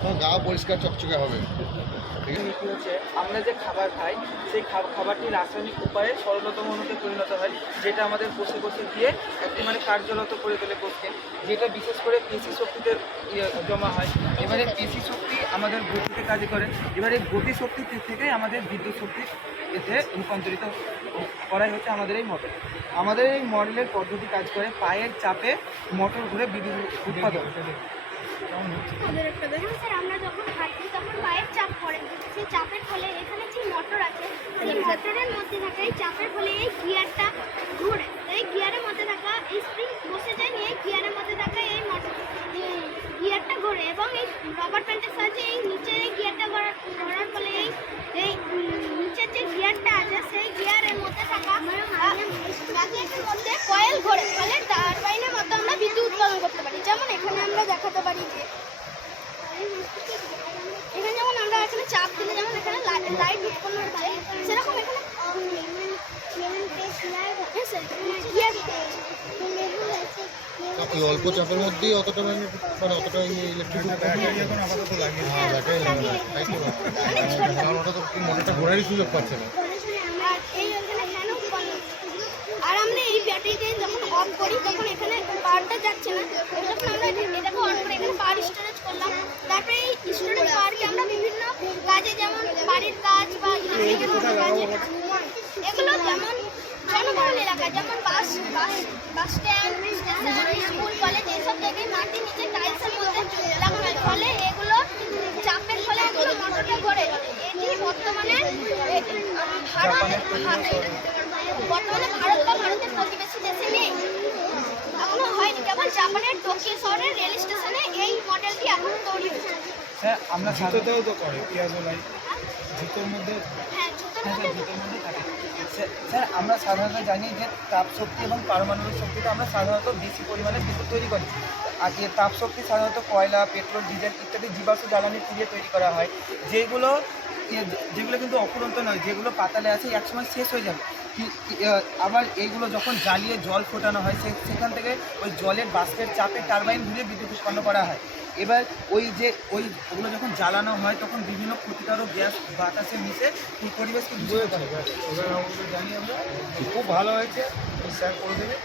তোমার গা পরিষ্কার চকচকে হবে। আমরা যে খাবার খাই সেই খাবারটি রাসায়নিক উপায়ে সরলতম অনুতে পরিণত হয়, যেটা আমাদের কোষে কোষে গিয়ে একটি মানে কার্যরত করে তোলে কোষকে, যেটা বিশেষ করে পেশি শক্তিতে জমা হয়। এবারে পেশি শক্তি আমাদের গতিতে কাজ করে। এবারে গতি শক্তি থেকে আমাদের বিদ্যুৎ শক্তি এতে রূপান্তরিত করাই হচ্ছে আমাদের এই মডেল। আমাদের এই মডেলের পদ্ধতি কাজ করে পায়ের চাপে মোটর ঘুরে বিদ্যুৎ উৎপাদন। স্যার আমরা যখন হাঁটি তখন পায়ের চাপ পড়ে, সেই চাপের ফলে এখানে যে মোটর আছে সেই মোটরের মধ্যে থাকা এই চাপের ফলে এই গিয়ারটা ঘুরে, এই গিয়ারের মধ্যে থাকা এই স্প্রিং বসে যায়, এই গিয়ারের মধ্যে থাকা এই মোটর গিয়ারটা ঘোরে এবং এই রবার প্যান্টের সাহায্যে এই নিচের এই গিয়ারটা ঘোরার ফলে এই নিচের যে গিয়ারটা আছে সেই গিয়ারের মধ্যে থাকা ম্যাগনেটের মধ্যে কয়েল ঘোরে, ফলে টারবাইনের মধ্যে আমরা বিদ্যুৎ উৎপাদন করতে পারি। যেমন এখানে আমরা দেখাতে পারি যে এখানে যেমন আমরা এখানে চাপ দিলে যেমন এখানে লাইট উৎপন্ন হচ্ছে, সেরকম এখানে অল্প চাপের মধ্যেই অতটা মানে অতটা ইলেকট্রিক কারণ ওটা তো মোটরটা ঘোরারই সুযোগ পাচ্ছে না। আর আমরা এই ব্যাটারিতে যখন অফ করি তখন এখানে পাওয়ারটা যাচ্ছে না, যখন আমরা এটাকে অন করে এখানে পাওয়ার স্টোরেজ করলাম, তারপরে এই স্টোরেজ পাওয়ারকে আমরা বিভিন্ন কাজে, যেমন বাড়ির কাজ বা ইলেকট্রিকের কাজে, এগুলো যেমন জনবহুল এলাকা, যেমন bus stand, station, school, college, এইসব জায়গায় মাটির নিচে টাইলসের মধ্যে লাগানো হয়, ফলে এগুলো চাপের ফলে এগুলো মোটরটা ঘোরে। এটি বর্তমানে ভারত বা ভারতের প্রতিবেশী দেশে নেই, এখনো হয়নি, কেবল জাপানের টোকিও শহরের রেল স্টেশনে এই মডেলটি এখন তৈরি হচ্ছে। হ্যাঁ, আমরা জুতোতেও তো করে পিয়াজোলাই জুতোর মধ্যে, হ্যাঁ জুতোর মধ্যে থাকে। স্যার আমরা সাধারণত জানি যে তাপ শক্তি এবং পারমাণবিক শক্তিতে আমরা সাধারণত বেশি পরিমাণে বিদ্যুৎ তৈরি করি। আর এই তাপ শক্তি সাধারণত কয়লা, পেট্রোল, ডিজেল ইত্যাদি জীবাশ্ম জ্বালানি পুড়িয়ে তৈরি করা হয়, যেগুলো কিন্তু অফুরন্ত নয়, যেগুলো পাতালে আছে একসময় শেষ হয়ে যাবে। আবার এইগুলো যখন জ্বালিয়ে জল ফোটানো হয় সেখান থেকে ওই জলের বাষ্পের চাপে টারবাইন ঘুরিয়ে বিদ্যুৎ উৎপন্ন করা হয়। এবার ওগুলো যখন জ্বালানো হয় তখন বিভিন্ন ক্ষতিকারক গ্যাস বাতাসে মিশে এই পরিবেশকে দূষিত করে। জানি আমরা খুব ভালো হয়েছে, স্যার করে দেবে।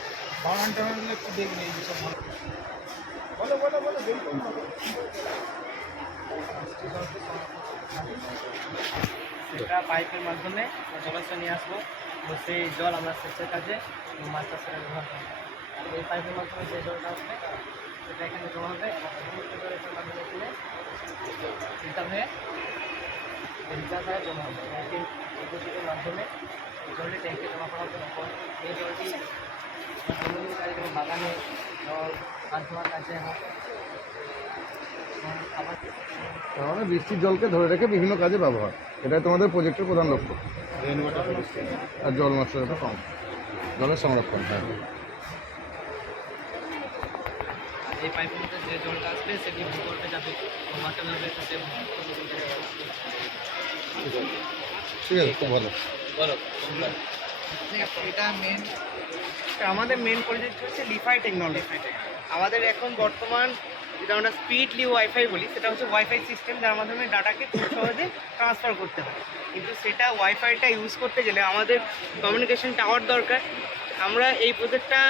বানান টানানগুলো একটু দেখবেন এই বিষয় বলো এটা পাইপের মাধ্যমে জলাশয় নিয়ে আসবো, সেই জল আমরা সেচের কাজে মাছ চাষের ব্যবহার করি। এই পাইপের মাধ্যমে যে জলটা আসবে সেটা এখানে জমা হবে, এটার মাধ্যমে এখানে ফিল্টার হয়ে জমা হবে। এই পদ্ধতির মাধ্যমে এই জলটি ট্যাঙ্কে জমা করা হবে। তখন এই জলটি যেমন বাগানে জল হাত ধোয়ার কাজে তাহলে বৃষ্টির জলকে ধরে রেখে বিভিন্ন কাজে ব্যবহার, এটাই তোমাদের প্রজেক্টের প্রধান লক্ষ্য। আর জল নষ্টটা কম, জলের সংরক্ষণ। হ্যাঁ, এই পাইপের মধ্যে যে জলটা আসবে সেটি ভূগর্ভে যাবে, ওয়াটার লেভেল সাথে ঠিক আছে, খুব ভালো। এটা আমাদের মেন প্রজেক্ট হচ্ছে লিফাই টেকনোলজি। আমাদের এখন বর্তমান যেটা আমরা স্পিডলি ওয়াইফাই বলি, সেটা হচ্ছে ওয়াইফাই সিস্টেম, যার মাধ্যমে ডাটাকে খুব সহজে ট্রান্সফার করতে হয়। কিন্তু সেটা ওয়াইফাইটা ইউজ করতে গেলে আমাদের কমিউনিকেশন টাওয়ার দরকার। আমরা এই প্রজেক্টটা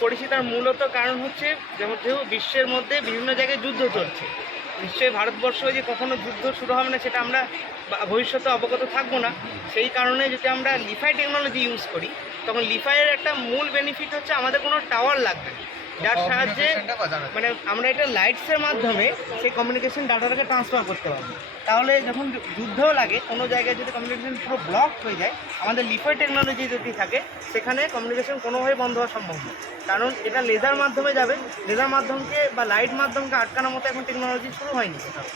করেছি তার মূলত কারণ হচ্ছে যেহেতু বিশ্বের মধ্যে বিভিন্ন জায়গায় যুদ্ধ চলছে, নিশ্চয়ই ভারতবর্ষ যে কখনো যুদ্ধ শুরু হবে না সেটা আমরা ভবিষ্যতে অবগত থাকবো না। সেই কারণে যদি আমরা লিফাই টেকনোলজি ইউজ করি তখন লিফাইয়ের একটা মূল বেনিফিট হচ্ছে আমাদের কোনো টাওয়ার লাগবে না। যার সাহায্যে মানে আমরা এটা লাইটসের মাধ্যমে সেই কমিউনিকেশন ডাটাটাকে ট্রান্সফার করতে পারবো। তাহলে যখন যুদ্ধও লাগে কোনো জায়গায় যদি কমিউনিকেশন পুরো ব্লক হয়ে যায়, আমাদের লিফার টেকনোলজি যদি থাকে সেখানে কমিউনিকেশন কোনোভাবেই বন্ধ হওয়া সম্ভব নয়, কারণ এটা লেজার মাধ্যমে যাবে। লেজার মাধ্যমকে বা লাইট মাধ্যমকে আটকানোর মতো এখন টেকনোলজি শুরু হয়নি কোথাও।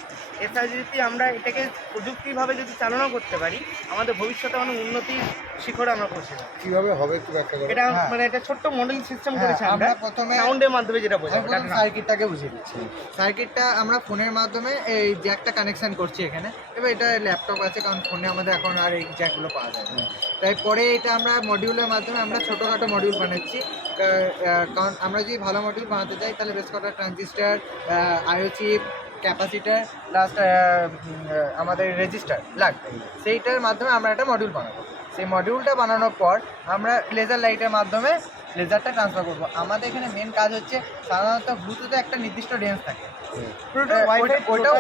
এছাড়া যদি আমরা এটাকে প্রযুক্তিভাবে যদি চালনা করতে পারি, আমাদের ভবিষ্যতে অনেক উন্নতির শিখরে আমরা পৌঁছে যাবো। কিভাবে হবে একটু ব্যাখ্যা করো। এটা মানে একটা ছোট্ট মডেল সিস্টেম করেছি আমরা প্রথমে সাউন্ডের মাধ্যমে, যেটা বোঝাবো সার্কিটটাকে বুঝিয়ে দিচ্ছি। সার্কিটটা আমরা ফোনের মাধ্যমে এই জ্যাকটা কানেকশন করছি এখানে। এবার এটা ল্যাপটপ আছে, কারণ ফোনে আমাদের এখন আর এই জ্যাকগুলো পাওয়া যায় না। তাই পরে এটা আমরা মডিউলের মাধ্যমে আমরা ছোটোখাটো মডিউল বানাচ্ছি, কারণ আমরা যদি ভালো মডিউল বানাতে চাই তাহলে বেশ কটা ট্রানজিস্টার, আইও চিপ, ক্যাপাসিটার, প্লাস আমাদের রেজিস্টার লাগবে। সেইটার মাধ্যমে আমরা একটা মডিউল বানাবো। সেই মডিউলটা বানানোর পর আমরা লেজার লাইটের মাধ্যমে লেজারটা ট্রান্সফার করবো। আমাদের এখানে মেন কাজ হচ্ছে, সাধারণত ব্লুটুথে একটা নির্দিষ্ট রেঞ্জ থাকে, ওটাও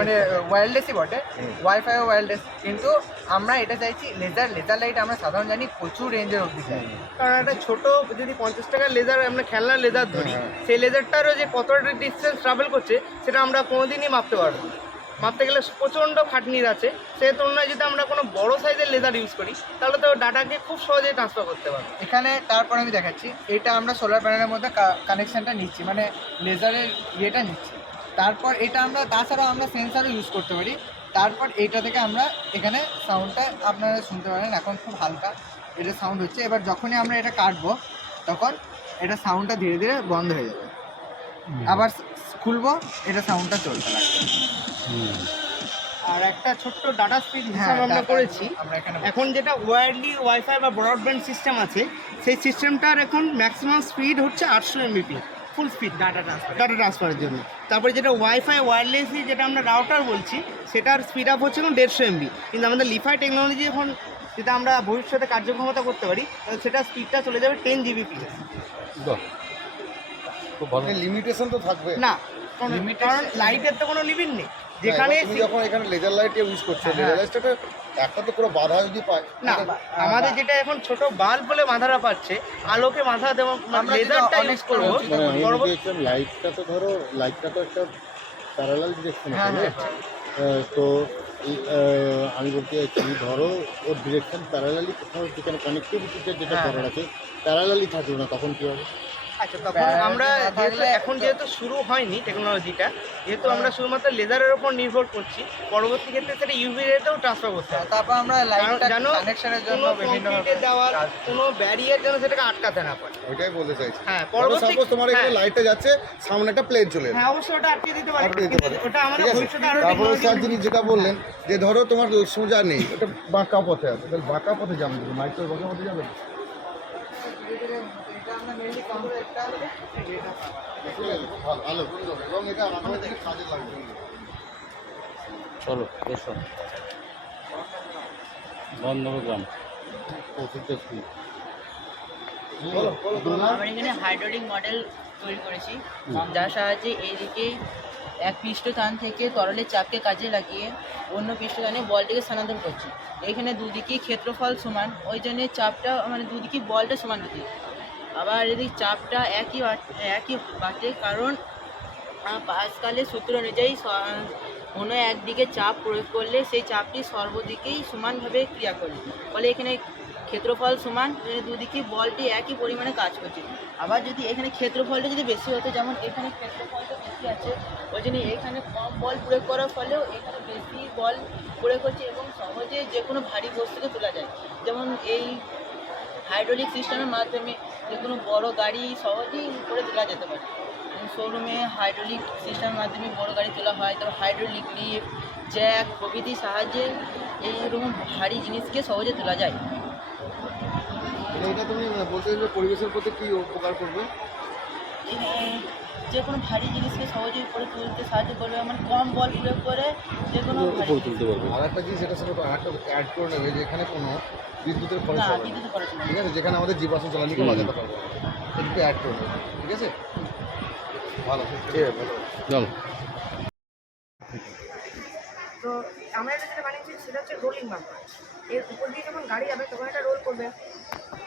মানে ওয়্যারলেসই বটে, ওয়াইফাইও ওয়্যারলেস, কিন্তু আমরা এটা চাইছি লেজার লাইট আমরা সাধারণ জানি প্রচুর রেঞ্জের অবধি চাই। কারণ একটা ছোটো যদি 50 টাকার লেজার আমরা খেলনার লেজার ধরি, সেই লেজারটারও যে কতটা ডিস্টেন্স ট্রাভেল করছে সেটা আমরা কোনোদিনই মাপতে পারবো। মাপতে গেলে প্রচণ্ড খাটনির আছে। সেই তুলনায় যদি আমরা কোনো বড় সাইজের লেজার ইউজ করি তাহলে তো ডাটাকে খুব সহজেই ট্রান্সফার করতে পারবো। এখানে তারপর আমি দেখাচ্ছি, এটা আমরা সোলার প্যানেলের মধ্যে কানেকশানটা নিচ্ছি, মানে লেজারের ইয়েটা নিচ্ছি। তারপর এটা আমরা তাছাড়াও আমরা সেন্সারও ইউজ করতে পারি। তারপর এইটা থেকে আমরা এখানে সাউন্ডটা আপনারা শুনতে পারেন, এখন খুব হালকা এটা সাউন্ড হচ্ছে। এবার যখনই আমরা এটা কাটবো তখন এটা সাউন্ডটা ধীরে ধীরে বন্ধ হয়ে যাবে, আবার খুলবো, এটা সাউন্ডটা চলতে লাগবে। আর একটা ছোট্ট ডাটা স্পিড হিসাব আমরা করেছি। এখন যেটা ওয়্যারলি ওয়াইফাই বা ব্রডব্যান্ড সিস্টেম আছে, সেই সিস্টেমটার এখন ম্যাক্সিমাম স্পিড হচ্ছে 800 Mbps ফুল স্পিড ডাটা ট্রান্সফারের জন্য। তারপরে যেটা ওয়াইফাই ওয়্যারলেসলি যেটা আমরা রাউটার বলছি, সেটার স্পিড আপ হচ্ছে এখন 150 MB। কিন্তু আমাদের লিফাই টেকনোলজি এখন যেটা আমরা ভবিষ্যতে কার্যক্ষমতা করতে পারি, সেটা স্পিডটা চলে যাবে 10 Gbps। লিমিটেশন তো থাকবে না, কারণ লাইটের তো কোনো লিমিট নেই। যেখানে তুমি যখন এখানে লেজার লাইট ইউজ করছো, লেজার লাইটটা একটা তো পুরো বাধা যদি পায় না, আমাদের যেটা এখন ছোট বাল্ব বলে বাধারা পাচ্ছে, আলোকে বাধা দেওয়া লেজারটা ইউজ করব। লাইটটা তো ধরো, লাইটটা তো একটা প্যারালাল ডিরেকশন আছে, তো আমি বলতে চাইছি ধরো ওর ডিরেকশন প্যারালালি কোথাও যেখানে কানেক্টিভিটিতে যেটা করার আছে প্যারালালি থাকবে না, তখন কী হবে? আচ্ছা, তখন আমরা যেহেতু শুরু হয়নি টেকনোলজিটা, যেহেতু আমরা শুধুমাত্র লেজারের উপর নির্ভর করছি, পরবর্তী ক্ষেত্রে সেটা ইউভি রেতেও ট্রান্সফার করতে হবে। তারপর আমরা লাইটটা কানেকশনের জন্য বিভিন্ন দেওয়ার কোনো ব্যারিয়ার যেন সেটাকে আটকাতে না পারে, ওইটাই বলতে চাইছি। হ্যাঁ, পরবর্তী তোমার এখানে লাইটটা যাচ্ছে, সামনে একটা প্লেন চলে যাবে, হ্যাঁ অবশ্যই ওটা আটকে দিতে পারে। ওটা আমাদের ভবিষ্যতে আরো তারপরে স্যার যিনি যেটা বললেন যে ধরো তোমার সোজা নেই, ওটা বাঁকা পথে আছে, তাহলে বাঁকা পথে যাবে, মাইক তো বাঁকা পথে যাবে। চলো এসো বন্ধগ্রাম। আমরা এখানে হাইড্রোলিক মডেল তৈরি করেছি, যার সাহায্যে এইদিকে এক পৃষ্ঠস্থান থেকে তরলের চাপকে কাজে লাগিয়ে অন্য পৃষ্ঠস্থানে বলটিকে স্থানান্তর করছি। এখানে দুদিকেই ক্ষেত্রফল সমান, ওই জন্য চাপটা মানে দুদিকেই বলটা সমান হচ্ছে। আবার এদিকে চাপটা একই বাটে, কারণ পাস্কালের সূত্র অনুযায়ী কোনো একদিকে চাপ প্রয়োগ করলে সেই চাপটি সর্বদিকেই সমানভাবে ক্রিয়া করবে, ফলে এখানে ক্ষেত্রফল সমান, দুদিকে বলটি একই পরিমাণে কাজ করছে। আবার যদি এখানে ক্ষেত্রফলটা যদি বেশি হতো, যেমন এখানে ক্ষেত্রফলটা বেশি আছে, ওই জন্য এখানে কম বল প্রয়োগ করার ফলেও এখানে বেশি বল প্রয়োগ হচ্ছে এবং সহজে যে কোনো ভারী বস্তুকে তোলা যায়। যেমন এই হাইড্রোলিক সিস্টেমের মাধ্যমে যে কোনো বড় গাড়ি সহজেই করে তোলা যেতে পারে। শোরুমে হাইড্রোলিক সিস্টেমের মাধ্যমে বড় গাড়ি তোলা হয়, তবে হাইড্রোলিক লিফট, জ্যাক প্রভৃতির সাহায্যে এইরকম ভারী জিনিসকে সহজে তোলা যায়। এটা তুমি বলতে চাইছো পরিবেশের প্রতি কী উপকার করবে? যে কোনো ভারী জিনিসকে সহজেই উপরে তুলতে সাহায্য করবে, মানে কম বল প্রয়োগ করে যে কোনো তুলতে পারবে। আর একটা জিনিস এটা সেটা আরেকটা অ্যাড করে নেবে, যে এখানে কোনো বিদ্যুতের খরচ হবে না, ঠিক আছে, যেখানে আমাদের জীবাশ্ম জ্বালানিকে বাজাতে পারবো, সেটাকে অ্যাড করে নেবে, ঠিক আছে, ভালো, ঠিক আছে, চলো। তো আমরা এটা যেটা বানিয়েছি সেটা হচ্ছে রোলিং বাম্পার। এর উপর দিয়ে যখন গাড়ি যাবে তখন এটা রোল করবে।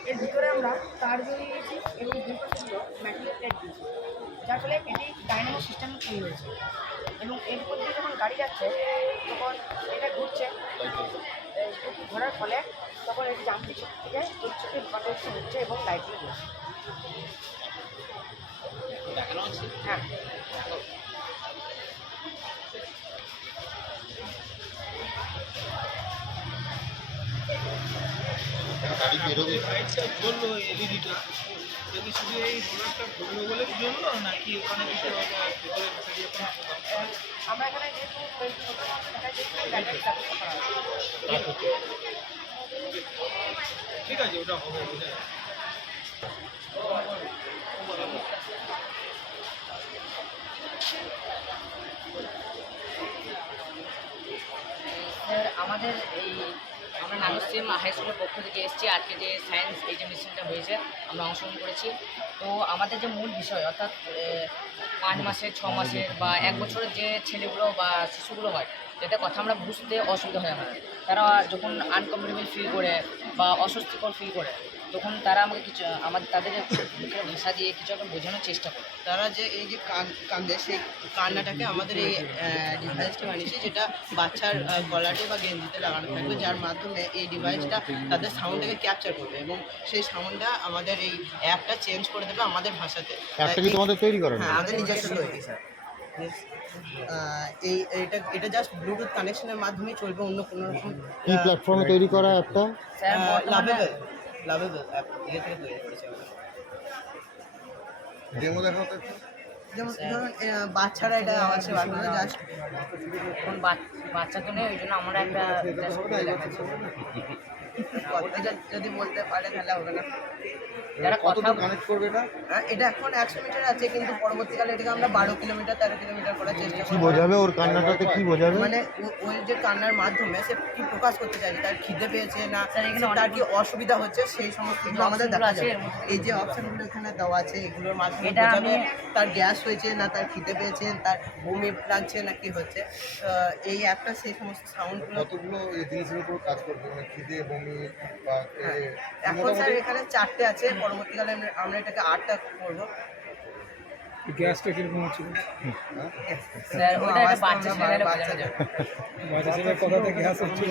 এর ভিতরে আমরা তার জড়িয়ে দিয়েছি এবং দুই পাশে ম্যাটেরিয়াল প্লেট দিয়েছি, যার ফলে এটি ডাইনামো সিস্টেম তৈরি হয়েছে। এবং এর উপর দিয়ে যখন গাড়ি যাচ্ছে তখন এটা ঘুরছে, ঘোরার ফলে তখন এটি যান্ত্রিক শক্তি থেকে তড়িৎ শক্তি রূপান্তরিত হচ্ছে এবং লাইটগুলো জ্বলছে। হ্যাঁ, বললো এলইডিটা যদি শুধু এই প্রোডাক্টটা ঘুরলো বলে জন্য নাকি ওখানে কিছু আমরা এখানে যেহেতু ঠিক আছে, ওটা হবে। স্যার আমাদের এই আমরা নানুস্ট্রিম হাই স্কুলের পক্ষ থেকে এসেছি। আজকে যে সায়েন্স এই যে মিশনটা হয়েছে আমরা অংশগ্রহণ করেছি। তো আমাদের যে মূল বিষয় অর্থাৎ 5 মাসের 6 মাসের বা 1 বছরের যে ছেলেগুলো বা শিশুগুলো হয়, যাতে কথা আমরা বুঝতে অসুবিধা হয় আমাদের, তারা যখন আনকমফোর্টেবল ফিল করে বা অস্বস্তিকর ফিল করে তখন তারা আমাকে কিছু তাদের মুখের ভাষা দিয়ে কিছু একটা বোঝানোর চেষ্টা করে। তারা যে এই যে কান্দে সেই কান্নাটাকে আমাদের এই ডিভাইসটা বানিয়েছে, যেটা বাচ্চার গলাটে বা গেঞ্জিতে লাগানো থাকবে, যার মাধ্যমে এই ডিভাইসটা তাদের সাউন্ডটাকে ক্যাপচার করবে এবং সেই সাউন্ডটা আমাদের এই অ্যাপটা চেঞ্জ করে দেবে আমাদের ভাষাতে। অ্যাপটা কি তোমাদের তৈরি করা? হ্যাঁ, আমাদের নিজস্ব তৈরি স্যার। এটা জাস্ট ব্লুটুথ কানেকশনের মাধ্যমে চলবে, অন্য কোনো রকম। কি প্ল্যাটফর্মে তৈরি করা অ্যাপটা? লাভেবল অ্যাপ থেকে তৈরি করেছে। ডেমো দেখাও তো। যেমন ধরুন বাচ্চারা এটা আছে বানানো, জাস্ট এখন বাচ্চা তো নেই, ওই জন্য আমরা একটা যদি বলতে পারে তাহলে হবে না। যারা কথা কানেক্ট করবে এটা? এটা এখন 100 মিটার আছে, কিন্তু পরবর্তীকালে এটাকে আমরা 12 কিলোমিটার 13 কিলোমিটার করার চেষ্টা কি করব। বোঝাবে ওর কান্নাটাতে, কি বোঝাবে? মানে ওই যে কান্নার মাধ্যমে সে কি প্রকাশ করতে চাইছে, তার খিদে পেয়েছে না তার কি অসুবিধা হচ্ছে, সেই সমস্ত কিছু আমাদের দেখা যাবে। এই যে অপশনগুলো এখানে দেওয়া আছে এগুলোর মাধ্যমে বোঝাবে তার গ্যাস হয়েছে না তার খিদে পেয়েছে, তার বমি লাগছে না কি হচ্ছে। এই অ্যাপটা সেই সমস্ত সাউন্ডগুলো কতগুলো জিনিসের উপর কাজ করবে, মানে খিদে, বমি বা এখন স্যার এখানে 4টে আছে, পরবর্তীকালে আমরা এটাকে 8টা করবো। গ্যাসটা কিরকম হচ্ছিল? স্যার ওটা একটা বাচ্চা ছেলেরা বোঝানো যায়। বাচ্চা ছেলের কথাতে গ্যাস হচ্ছিল?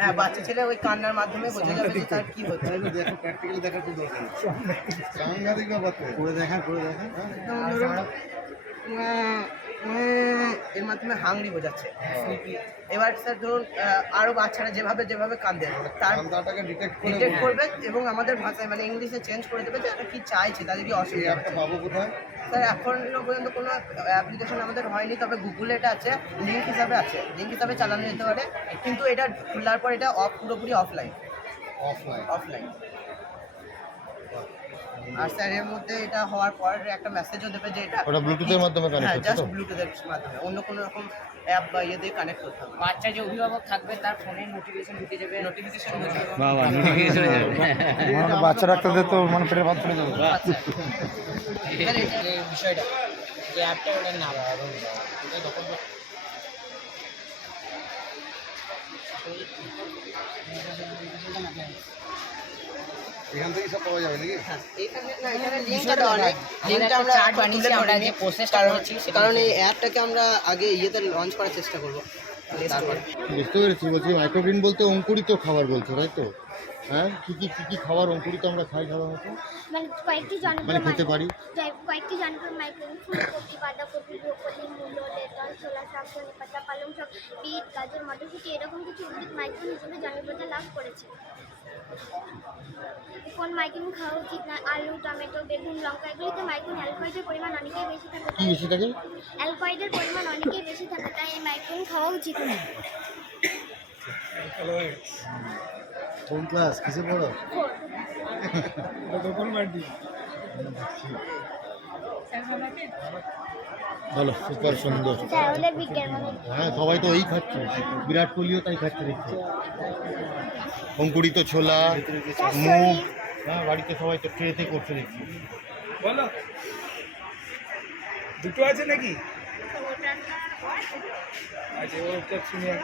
হ্যাঁ, বাচ্চা ছেলে ওই কান্নার মাধ্যমে বোঝা যাবে যে তার কি হচ্ছে। দেখো, প্র্যাকটিক্যালি দেখার কি দরকার? সাংঘাতিক ব্যাপার তো। করে দেখা। এর মাধ্যমে হাংরি বোঝাচ্ছে। এবার স্যার ধরুন আরো বাচ্চারা যেভাবে কান্দে তার ডিটেক্ট করবে এবং আমাদের ভাষায় মানে ইংলিশে চেঞ্জ করে দেবে যে এটা কি চাইছে, তাদের কি অসুবিধা হচ্ছে। পাবো কোথায়? স্যার এখনো পর্যন্ত কোনো অ্যাপ্লিকেশন আমাদের হয়নি, তবে গুগলে এটা আছে, লিঙ্ক হিসাবে চালানো যেতে পারে, কিন্তু এটা খোলার পর এটা পুরোপুরি অফলাইন। আর স্যার এর মধ্যে এটা হওয়ার পর একটা মেসেজও দেবে যে এটা ওটা ব্লুটুথের মাধ্যমে কানেক্ট হ্যাঁ, হচ্ছে জাস্ট তো? ব্লুটুথের মাধ্যমে, অন্য কোনো রকম অ্যাপ বা ইয়ে দিয়ে কানেক্ট করতে হবে। বাচ্চা যে অভিভাবক থাকবে তার ফোনে নোটিফিকেশন ঢুকে যাবে। বাচ্চা ডাক্তারদের তো মানে পেটের ভাত ফেলে দেবো। বিষয়টা যে অ্যাপটা ওটার নাম এখান থেকে সব পাওয়া যাবে নাকি? কারণ এই অ্যাপটাকে আমরা আগে ইয়েতে লঞ্চ করার চেষ্টা করবো। বুঝতে পেরেছি। বলছি মাইক্রোগ্রিন বলতে অঙ্কুরিত খাবার বলছো, তাই তো? হ্যাঁ, কি খাবার অঙ্কুরিত আমরা খাই সাধারণত? মানে কয়েকটি মানে খেতে পারি কয়েকটি জনপ্রিয় মাইক্রোওয়েভ ফুলকপি, বাঁধাকপি, ব্রোকলি, মূলো, লেটুস, ছোলা শাক, ধনেপাতা, পালং শাক, বিট, গাজর, মটরশুঁটি এরকম কিছু উদ্ভিদ মাইক্রোওয়েভ হিসেবে জনপ্রিয়তা লাভ করেছে। কোন মাইক্রোওয়েভ খাওয়া উচিত না? আলু, টমেটো, বেগুন, লঙ্কা এগুলিতে মাইক্রোওয়েভ অ্যালকয়েডের পরিমাণ অনেকেই বেশি থাকে। কি বেশি থাকে? অ্যালকয়েডের পরিমাণ অনেকেই বেশি থাকে, তাই এই মাইক্রোওয়েভ খাওয়া উচিত না। কোন ক্লাস, কিসে পড়ো? ভালো, সুপার সুন্দর। তাহলে বিজ্ঞান হ্যাঁ, সবাই তো ওই খাচ্ছে, বিরাট কোহলিও তাই খাচ্ছে দেখছি। অঙ্কুরিত ছোলা, মুগ, হ্যাঁ বাড়িতে সবাই তো ট্রেতে করছে দেখছি। বলো, দুটো আছে নাকি? আচ্ছা ও একটা সিনিয়র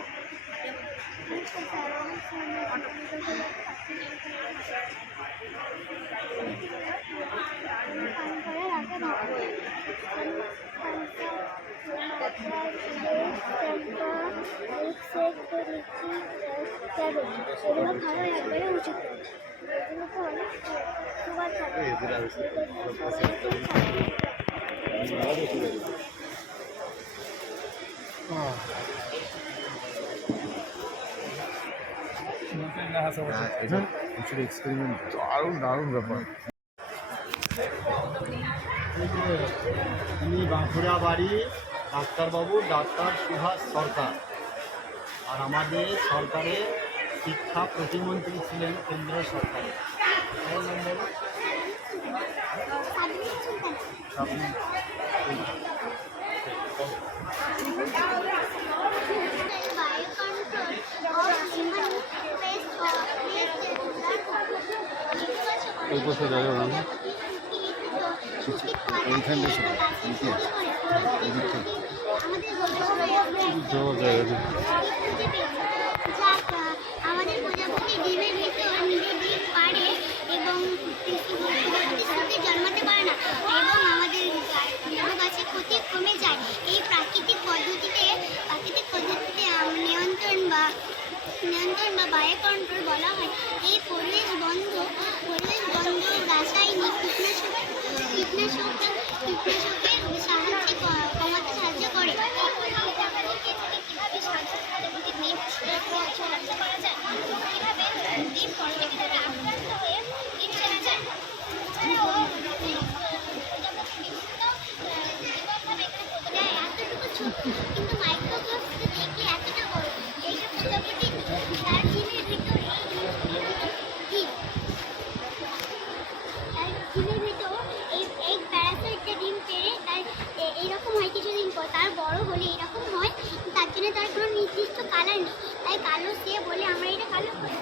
এগুলো খাওয়া একবারে উচিত এগুলো তো অনেক সুগার থাকে দারুণ দারুণ ব্যাপার। তিনি বাঁকুড়া বাড়ি ডাক্তারবাবু ডাক্তার সুভাষ সরকার, আর আমাদের সরকারের শিক্ষা প্রতিমন্ত্রী ছিলেন কেন্দ্র সরকারে। আমাদের প্রজাপতি ডিমের ভিতর নিজে ডিম পাড়ে এবং জন্মাতে পারে না এবং আমাদের গাছের ক্ষতি কমে যায়। এই প্রাকৃতিক পদ্ধতিতে নিয়ন্ত্রণ বা বায়ু কন্ট্রোল বলা হয়। এই পরিবেশ বন্ধ রাসায়নিক কীটনাশকের সাহায্যে কমাতে সাহায্য করে। শনাক্ত করা যায় কিভাবে ডিম পজিটিভ দ্বারা আক্রান্ত হয়ে ডিম চেনা যায়। এতটুকু ছোট কিন্তু মাইক্রোগ্রাফে দেখলে এতটা বড়। এইসব প্রজাপতি তার ডিমের ভিতর এই প্যারাসাইটটা ডিম পেড়ে তার এইরকম হয় কিছুদিন পর, তার বড় হলে এরকম হয়। তার জন্য তার কোনো নির্দিষ্ট কালার নেই, তাই কালো সে বলে আমরা এটা কালো করি।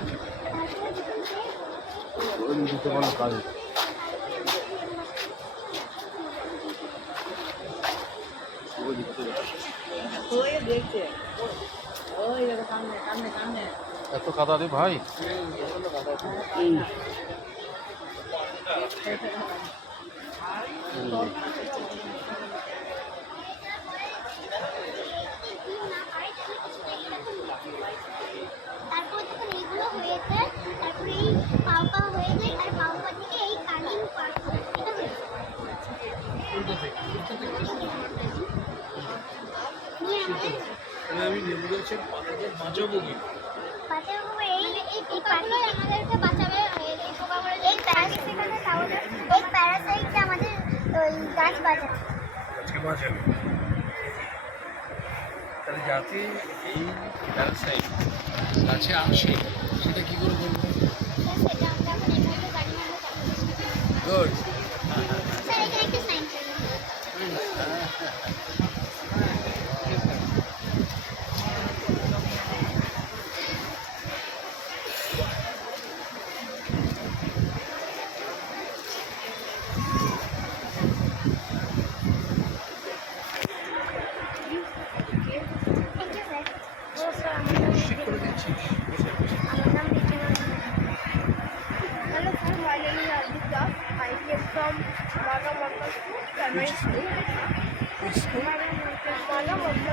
এত কাদা রে ভাই। তারপর যখন এইগুলো হয়ে যায়, তারপরে এই পাউপা হয়ে যায়, আর পাউপা থেকে এই কালিম এটা হয়ে যায়। আমি লেবু গাছের পাতাকে বাঁচাবো কি? এই পাতাগুলো আমাদেরকে বাঁচাবে। এই প্যারাসাইটটা আমাদের ওই গাছ বাঁচাবে। গাছকে বাঁচাবে। তাহলে যাতে এই প্যারাসাইট গাছে আসে সেটা কি করে বলবো? সেটা আমরা এখন এভাবে জানি না। গুড। স্যার এখানে একটা সাইন করুন। Hello sir, my name is Aditya. I came from Mala Mother Primary School. Which school? Mala Mother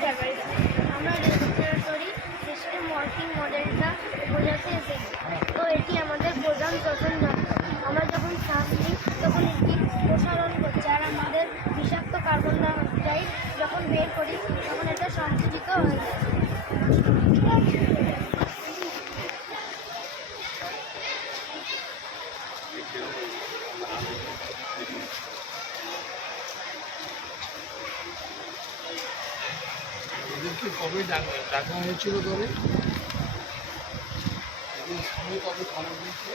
Primary School. আমরা রেসপিরেটরি সিস্টেম ওয়ার্কিং মডেলটা বোঝাতে এসেছি। তো এটি আমাদের প্রধান শ্বসন যন্ত্র। আমরা যখন শ্বাস নিই তখন এটি প্রসারণ করছে, আর আমাদের বিষাক্ত কার্বন ডাই অক্সাইড যখন বের করি তখন এটা সংকুচিত হয়ে যায়। এদেরকে কবে ডাকা হয়েছিল তবে? এদের সময় কবে খারাপ হয়েছিল?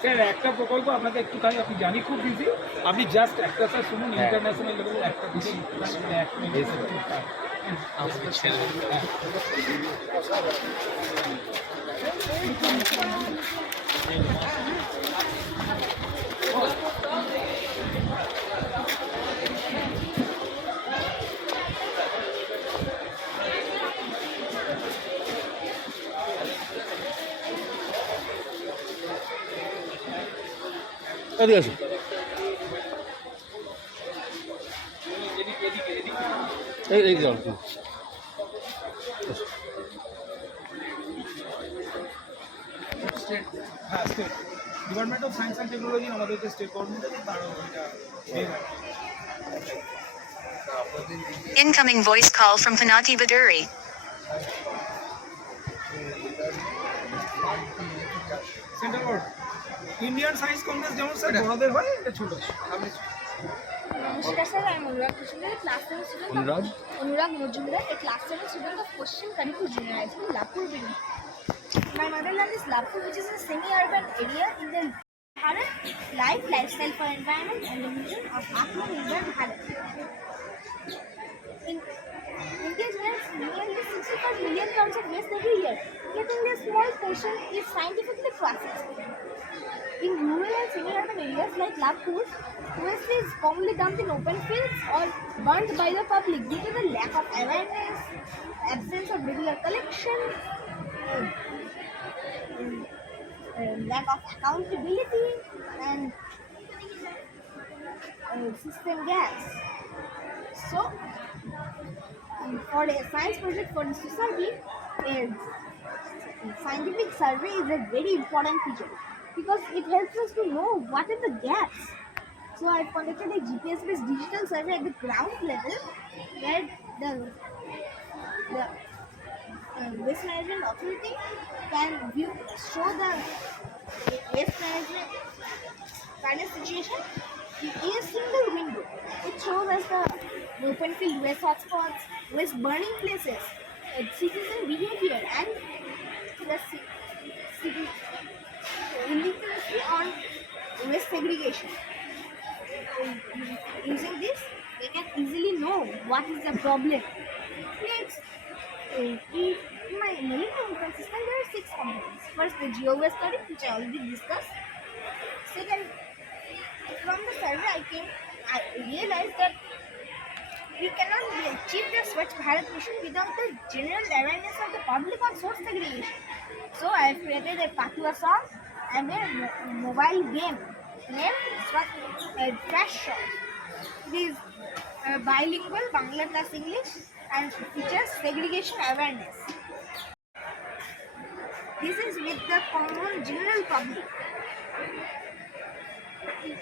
স্যার একটা প্রকল্প আপনাকে একটু কাজ আপনি জানি খুব বিজি, আপনি জাস্ট একটা স্যার শুনুন ইন্টারন্যাশনাল লেভেলের একটা বিজি এক মিনিট আমাদের ছেলে এদিকে আসুন। এই যাও। হ্যাঁ state department of science and technology আমাদের যে স্টেট গভর্নমেন্ট আছে তারও এটা Incoming voice call from Panati Baduri. Central board Indian science Congress যেমন স্যার বড়দের হয় এটা ছোট Namaskar sir, I am Anurag Mujumdar, class 7 student. Anurag Mujumdar, a class 7 student of Question Kanipur Junior High School, Lapur, Bini. My motherland is Lapur, which is a semi-urban area in the Bharat, life, lifestyle for environment and the vision of Atmanirbhar Bharat. India generates nearly 65 million tons of waste every year, yet only a small portion is scientifically processed. In rural and semi-urban areas like Lapur, waste is commonly dumped in open fields or burnt by the public due to the lack of awareness, absence of regular collection, lack of accountability, and system gas. So, for a science project for the society, a scientific survey is a very important feature because it helps us to know what are the gaps. So I conducted a GPS-based digital survey at the ground level where the waste management authority can show the waste management current situation in a single window. It shows us the open field waste hotspots, waste burning places, citizen behavior, and the city illiteracy on waste segregation. Using this, they can easily know what is the problem. Next, in my monitoring system, there are 6 components. First, the geo-waste study, which I already discussed. Second, from the survey I realized that we cannot achieve the Swachh Bharat mission without the general awareness of the public on source segregation. So I have created a Patua song and a mobile game named Trash Shop. It is bilingual, Bangla plus English, and features segregation awareness. This is with the common general public.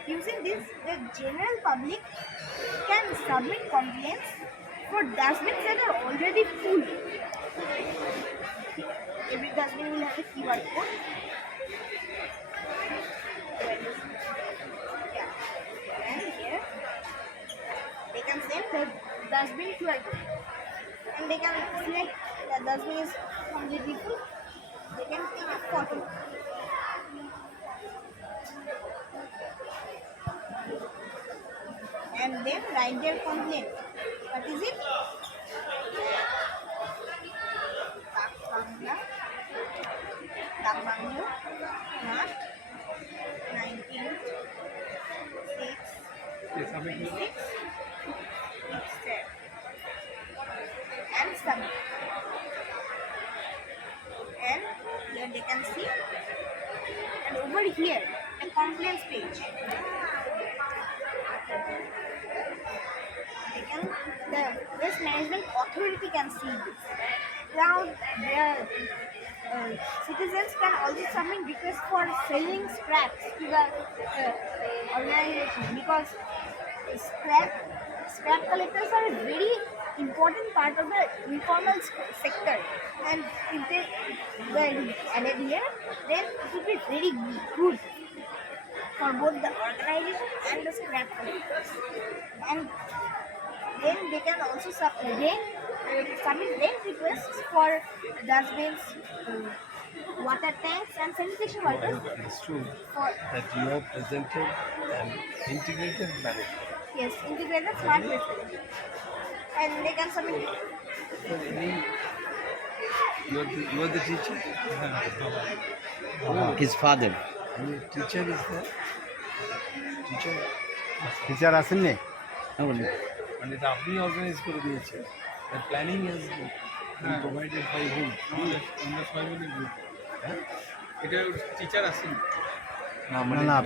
Using this, the general public can submit complaints for dustbins that are already full. Every dustbin will have a QR code. And here they can send the dustbin QR code. And they can select the dustbin is completely full. They can take a photo. And then write their complaint. What is it? Bangla, March 19th, 6, and submit. And here they can see. And over here, the complaints page. The waste management authority can see this. Now the citizens can also submit requests for selling scraps to the organization because scrap collectors are a very important part of the informal sector, and if they added here, then it will be very good for both the organization and the scrap collectors. And then they can also submit requests for dustbins, water tanks, and sanitation workers. It's true that you have presented an integrated management. Yes, integrated smart management. And they can submit. You are the teacher? His father. Any teacher is there? Teacher? Teacher আসেন নি? হ্যাঁ বলুন। মানে এটা আপনি organise করে দিয়েছেন। The planning has been provided by whom? আমরা 6 মিনিট গ্রুপ। এটা টিচার আসেন। না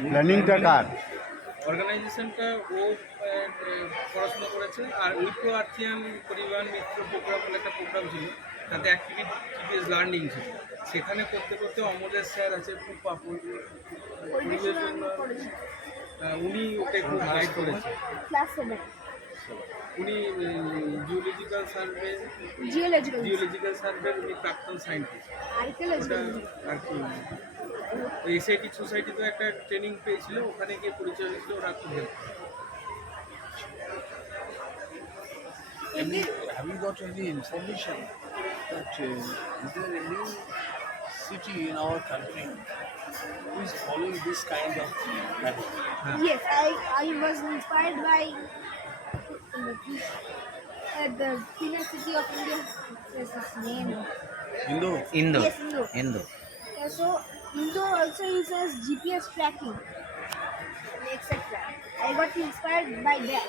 প্ল্যানিংটা কার? অর্গানাইজেশনটা ও পড়াশোনা করেছে, আর উইপ্রো আর্থিয়ান পরিবহন মিত্র প্রোগ্রাম বলে একটা প্রোগ্রাম ছিল, তাতে অ্যাক্টিভিটিস লার্নিং ছিল। সেখানে করতে করতে অমলেশ স্যার আছে, খুব উনি ওকে খুব গাইড করেছে। উনি জিওলজিক্যাল সার্ভের উনি প্রাক্তন সায়েন্টিস্ট। আর কি এসআইটি সোসাইটিতে একটা ট্রেনিং পেয়েছিল, ওখানে গিয়ে পরিচয় হয়েছিল, ওরা খুব হেল্প করে। Have you got any information that is there any city in our country who is following this kind of method? Yes, I was inspired by the cleaner city of India. What's its name? Indo. Yes, Indo. So Indo also uses GPS tracking, etc. I got inspired by that,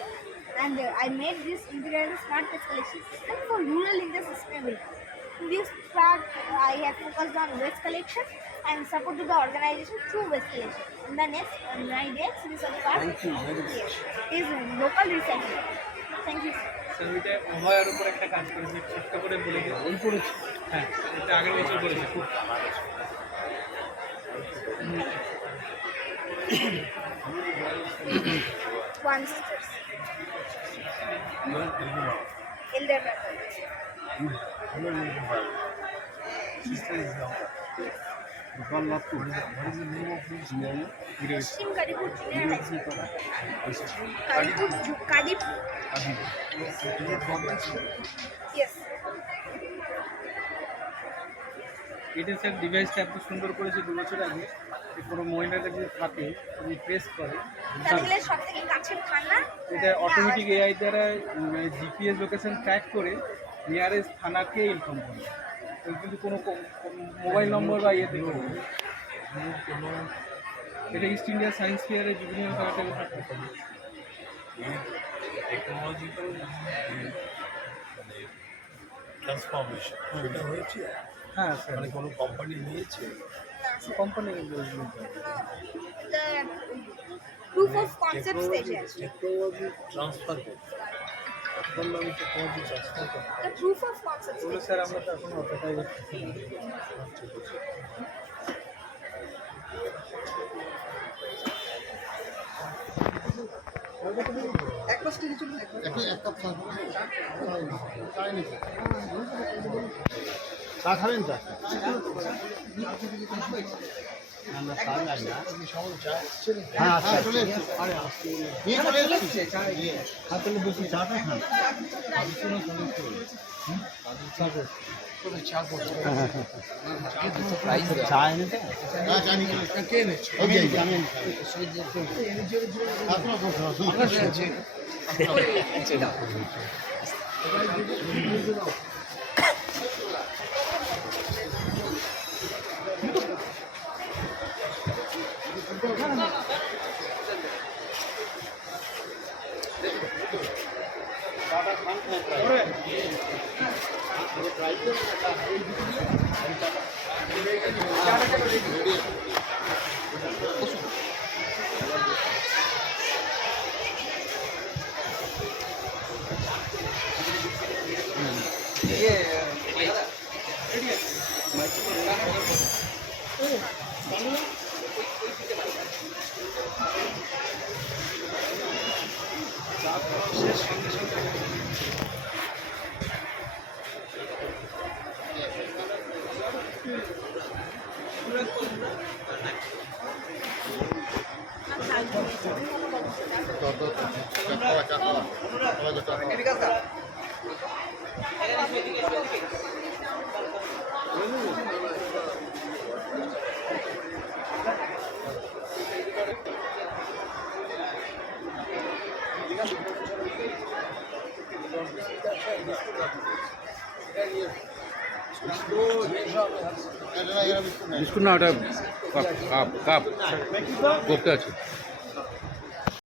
and I made this integrated smart waste collection system for rural India sustainability. In this part, I have focused on waste collection and support to the organization through waste collection. In the next 9 days, this other part is local recycling. Thank you. Sir ওইটা অভয়ার উপর একটা কাজ করেছে, ছোট্ট করে বলে করেছে। হ্যাঁ, এটা আগের বছর করেছে। খুব One sisters. Elder brothers. Pashchim Kadipur Junior High School. Kadipur. Yes. এটা স্যার ডিভাইসটা এত সুন্দর করেছে 2 বছর আগে, কোনো মহিলাকে যদি থাকে যদি প্রেস করে, তাহলে সব থেকে কাছের থানা এটা অটোমেটিক এআই দ্বারা জিপিএস লোকেশন ট্র্যাক করে নিয়ারেস্ট থানাকে ইনফর্ম করে। কিন্তু কোনো মোবাইল নম্বর বা ইয়ে দেবে না। এটা ইস্ট ইন্ডিয়া সায়েন্স ফেয়ারে জুবিনিয়াল কারাটের টেকনোলজিক্যাল ট্রান্সফরমেশন সেটা হয়েছে। হ্যাঁ স্যার, মানে কোনো কোম্পানি নিয়েছে? Company the proof of concept stage আছে। টেকনোলজি ট্রান্সফার করতে এখন আমি টেকনোলজি ট্রান্সফার করতে the proof of concept বলে stage স্যার আমরা তো এখন অতটাই এক কাপ চা খাবেন? চা হ্যাঁ চলে বসি চাটা খান। চা এনেছে? কে এনেছে? বিস্কুট না, ওটা কাপ কাপ কাপ করতে আছে।